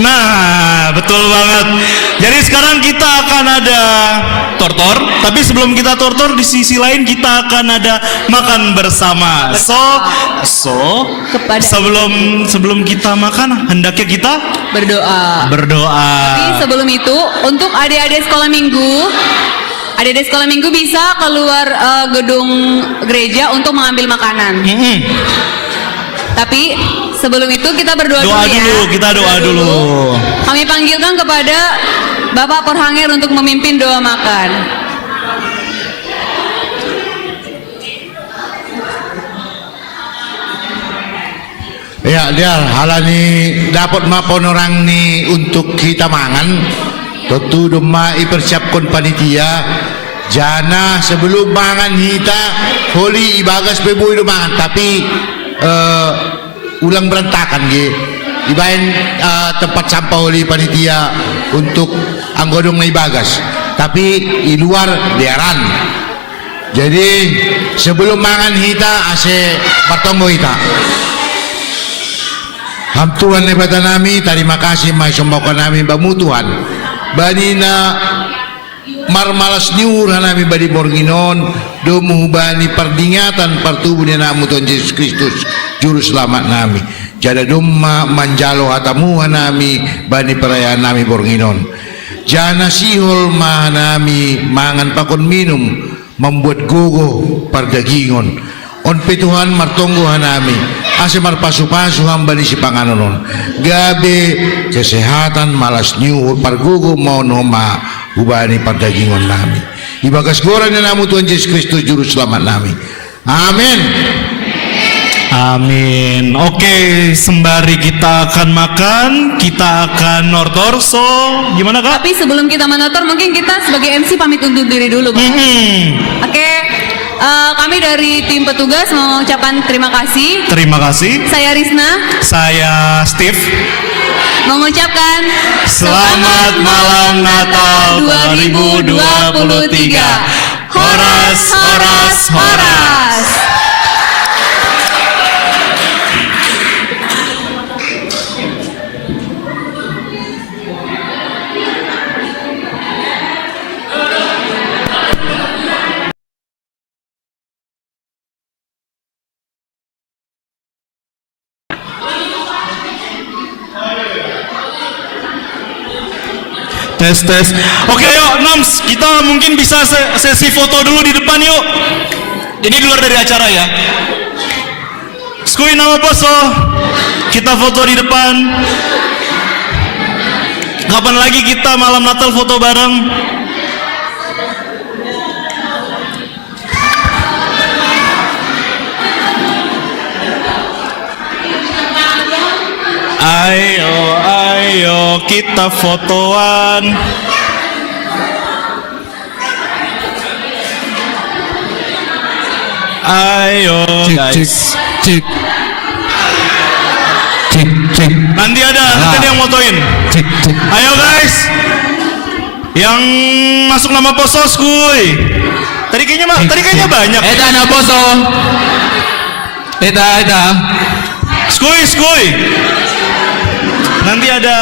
Nah, betul banget. Jadi sekarang kita akan ada tortor, tapi sebelum kita tortor di sisi lain kita akan ada makan bersama. Sebelum kita makan hendaknya kita berdoa. Tapi sebelum itu untuk adik-adik sekolah minggu bisa keluar gedung gereja untuk mengambil makanan. Tapi sebelum itu kita berdoa dulu ya. Kita doa dulu. Kami panggilkan kepada Bapak Porhanger untuk memimpin doa makan. Ya, dia halani dapat mapon orang ni untuk kita mangan. Tentu doma ipersiapkan panitia. Jana sebelum mangan kita holi ibagas pebu itu mangan, tapi ulang berantakan ge. Ibain tempat sampah holi panitia untuk anggodong ibagas. Tapi di luar diaran. Jadi sebelum mangan kita ase bertemu kita. Hamtuhan lebat nami, terima kasih mai sombokan nami bamu Tuhan. Banina marmalas niur nami badi borginon domu bani perdingatan pertubuhnya namu Tuhan Yesus Kristus juru selamat nami. Jada domma manjalo hatamu nami bani perayaan nami borginon. Jana sihol mah nami mangan pakon minum membuat gogo pardagingon. On Tuhan martonggo hanami ase marpasu-pasu hamba di si panganonon gabe kesehatan malas nyuhur pargugo mau noma ubani pardagingon nami ibagas goran namu Tuhan Yesus Kristus juru selamat nami. Amin. Amin. Oke, sembari kita akan makan, kita akan nortor. So, gimana Kak? Tapi sebelum kita menortor, mungkin kita sebagai MC pamit undur diri dulu, Bang. Oke. Kami dari tim petugas mau mengucapkan terima kasih. Terima kasih. Saya Risna. Saya Steve. Mengucapkan Selamat Malam Natal 2023. Horas, horas, horas. Tes. Oke, yuk Nams, kita mungkin bisa sesi foto dulu di depan yuk. Ini di luar dari acara ya. Skui nama poso. Kita foto di depan. Kapan lagi kita malam Natal foto bareng? Ayo kita fotoan. Ayo guys. Cek. Nanti ada yang motoin. Cek. Ayo guys. Yang masuk nama poso skuy. Tadi kayaknya banyak. Eta na poso. Eta. Skuy. Nanti ada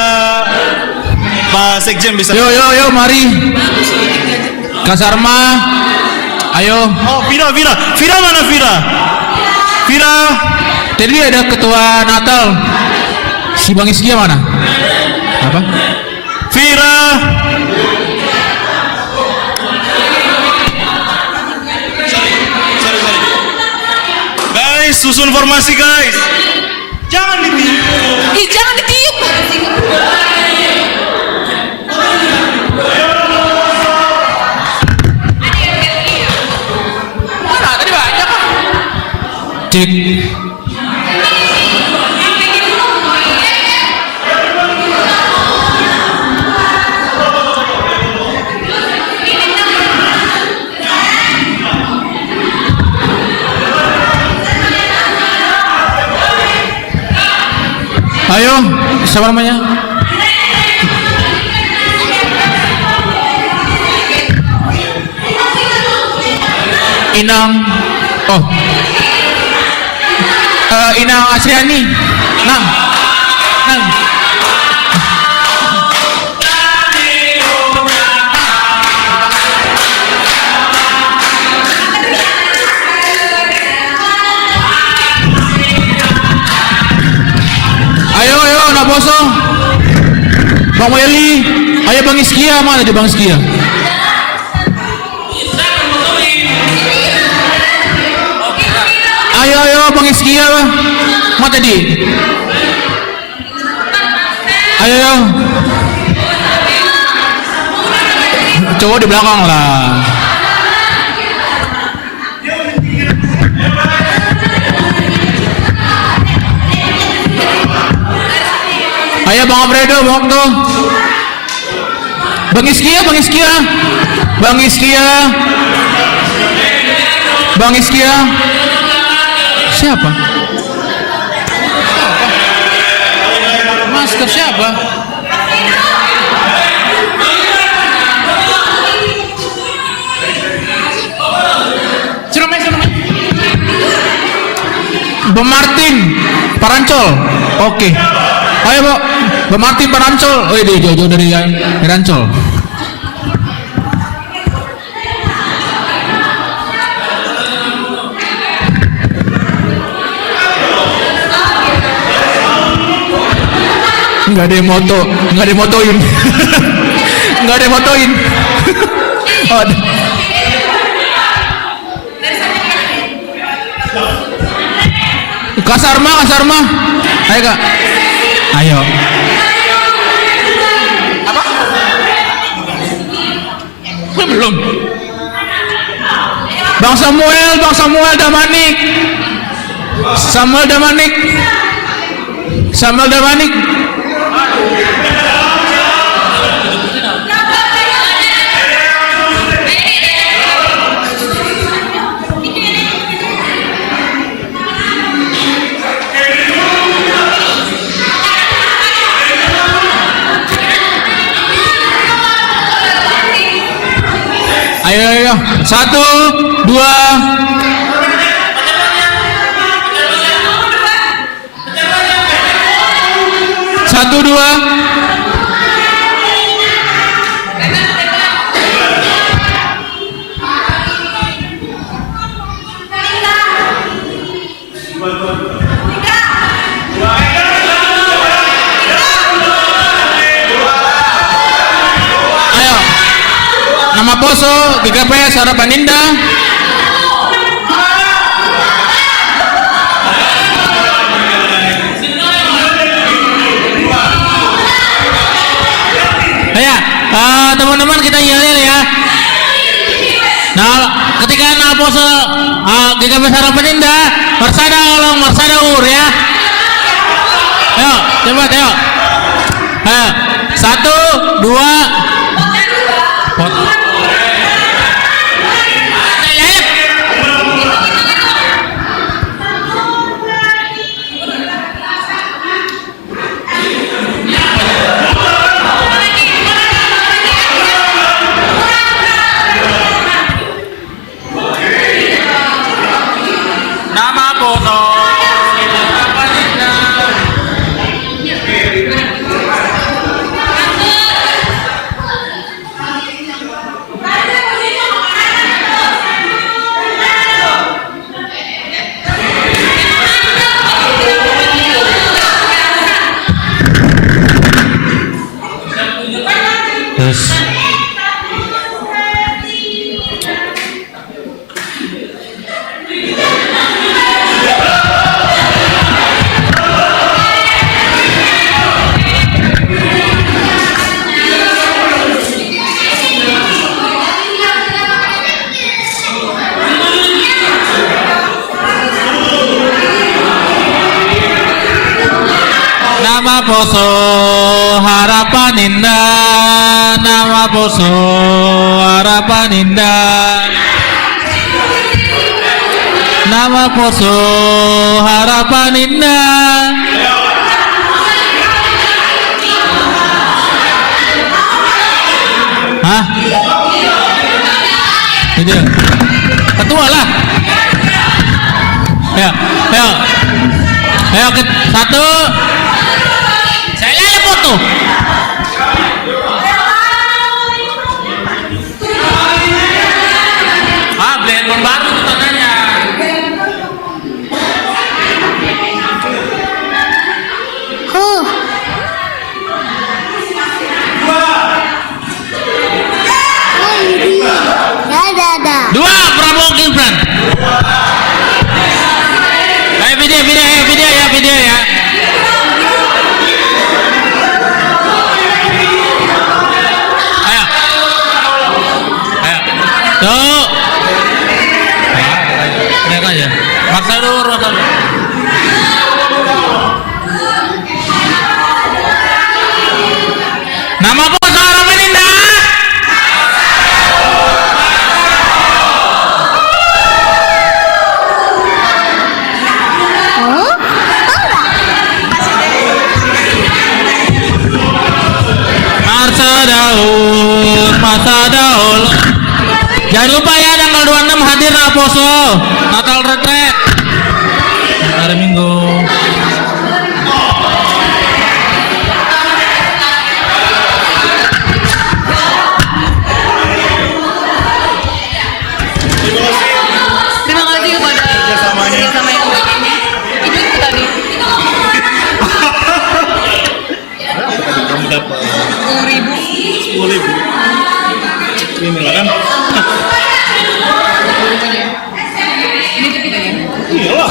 Pak Sekjen bisa. Yo, mari. Kasarma. Ayo. Oh, Vira mana Vira? Tadi ada ketua Natal. Si Bang Iskia mana? Apa? Vira. Sorry. Guys, susun formasi guys. Jangan ditiup. Jangan ditiup. Mana tadi banyak. Cek. Ayo, siapa namanya? Inang. Oh. Inang Asriani. Nang. Poso, Bang Weli, ayo Bang Iskia, mana di Bang Iskia? Ayo Bang Iskia, mana tadi? Ayo. Cowok di belakang lah. Ayo Bang Abredo, Bang tuh. Bang Iskia, Bang Iskia. Bang Iskia. Bang Iskia. Siapa? Masker siapa? Bang Martin Parancol. Oke. Ayo Bang Martin Parancol. Oh ini jauh-jauh dari Parancol. Nggak ada yang moto, nggak ada yang motoin. Nggak ada yang motoin. Oh, ada. Kasar mah. Ayo Kak. Ayo. Apa? Belum. Bang Samuel Damanik. Samuel Damanik. Ayo. 1, 2. Satu, dua. Ayo. Nama Poso, GKP Harapan Indah. Teman-teman kita yel ya. Nah, ketika nama Poso GKP Harapan Indah, Marsada ur ya. Ayo, coba ayo. Ayo. 1, 2. Foto. Nama Poso Harapan Indah, nama Poso Harapan Indah, nama Poso Harapan Indah. Hah? Itu ketua lah. Ayo, satu. Foto. Beli handphone baru tuh tandanya. Aduh. Lihat aja. Maksa dulu. Nama bos orang Meninda. Masa daun. Jangan lupa ya tanggal 26 hadir Raposo Natal Retret hari Minggu. Terima kasih kepada kerjasamanya yang baik ini. Ibu itu tadi. Kamu dapat 10.000. Ini lah kan. Ini tuh kita ya. Iyalah.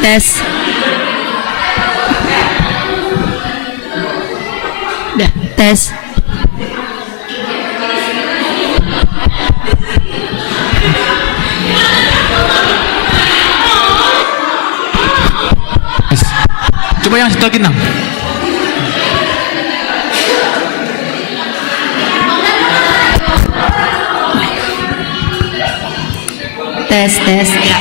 Tes. Udah, tes. Coba yang satu lagi nang. Tes. Ya.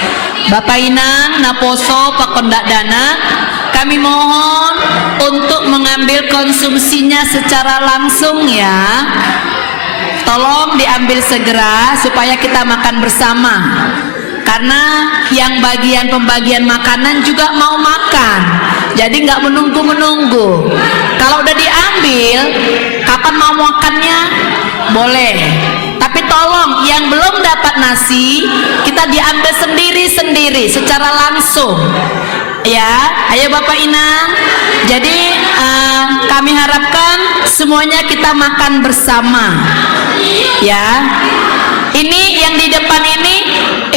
Bapak Inang, Naposo, Pak Kondak Dana, kami mohon untuk mengambil konsumsinya secara langsung ya. Tolong diambil segera supaya kita makan bersama. Karena yang bagian pembagian makanan juga mau makan. Jadi nggak menunggu-menunggu. Kalau udah diambil, kapan mau makannya? Boleh. Tapi tolong yang belum dapat nasi kita diambil sendiri-sendiri secara langsung. Ya, ayo Bapak Inang. Jadi kami harapkan semuanya kita makan bersama. Ya. Ini yang di depan ini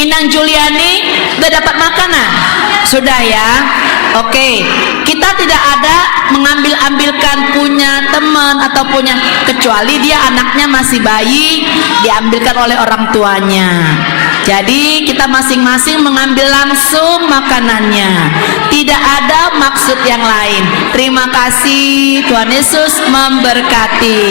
Inang Juliani udah dapat makanan? Sudah ya. Oke, kita tidak ada mengambil-ambilkan punya teman atau punya, kecuali dia anaknya masih bayi, diambilkan oleh orang tuanya. Jadi kita masing-masing mengambil langsung makanannya, tidak ada maksud yang lain. Terima kasih, Tuhan Yesus memberkati.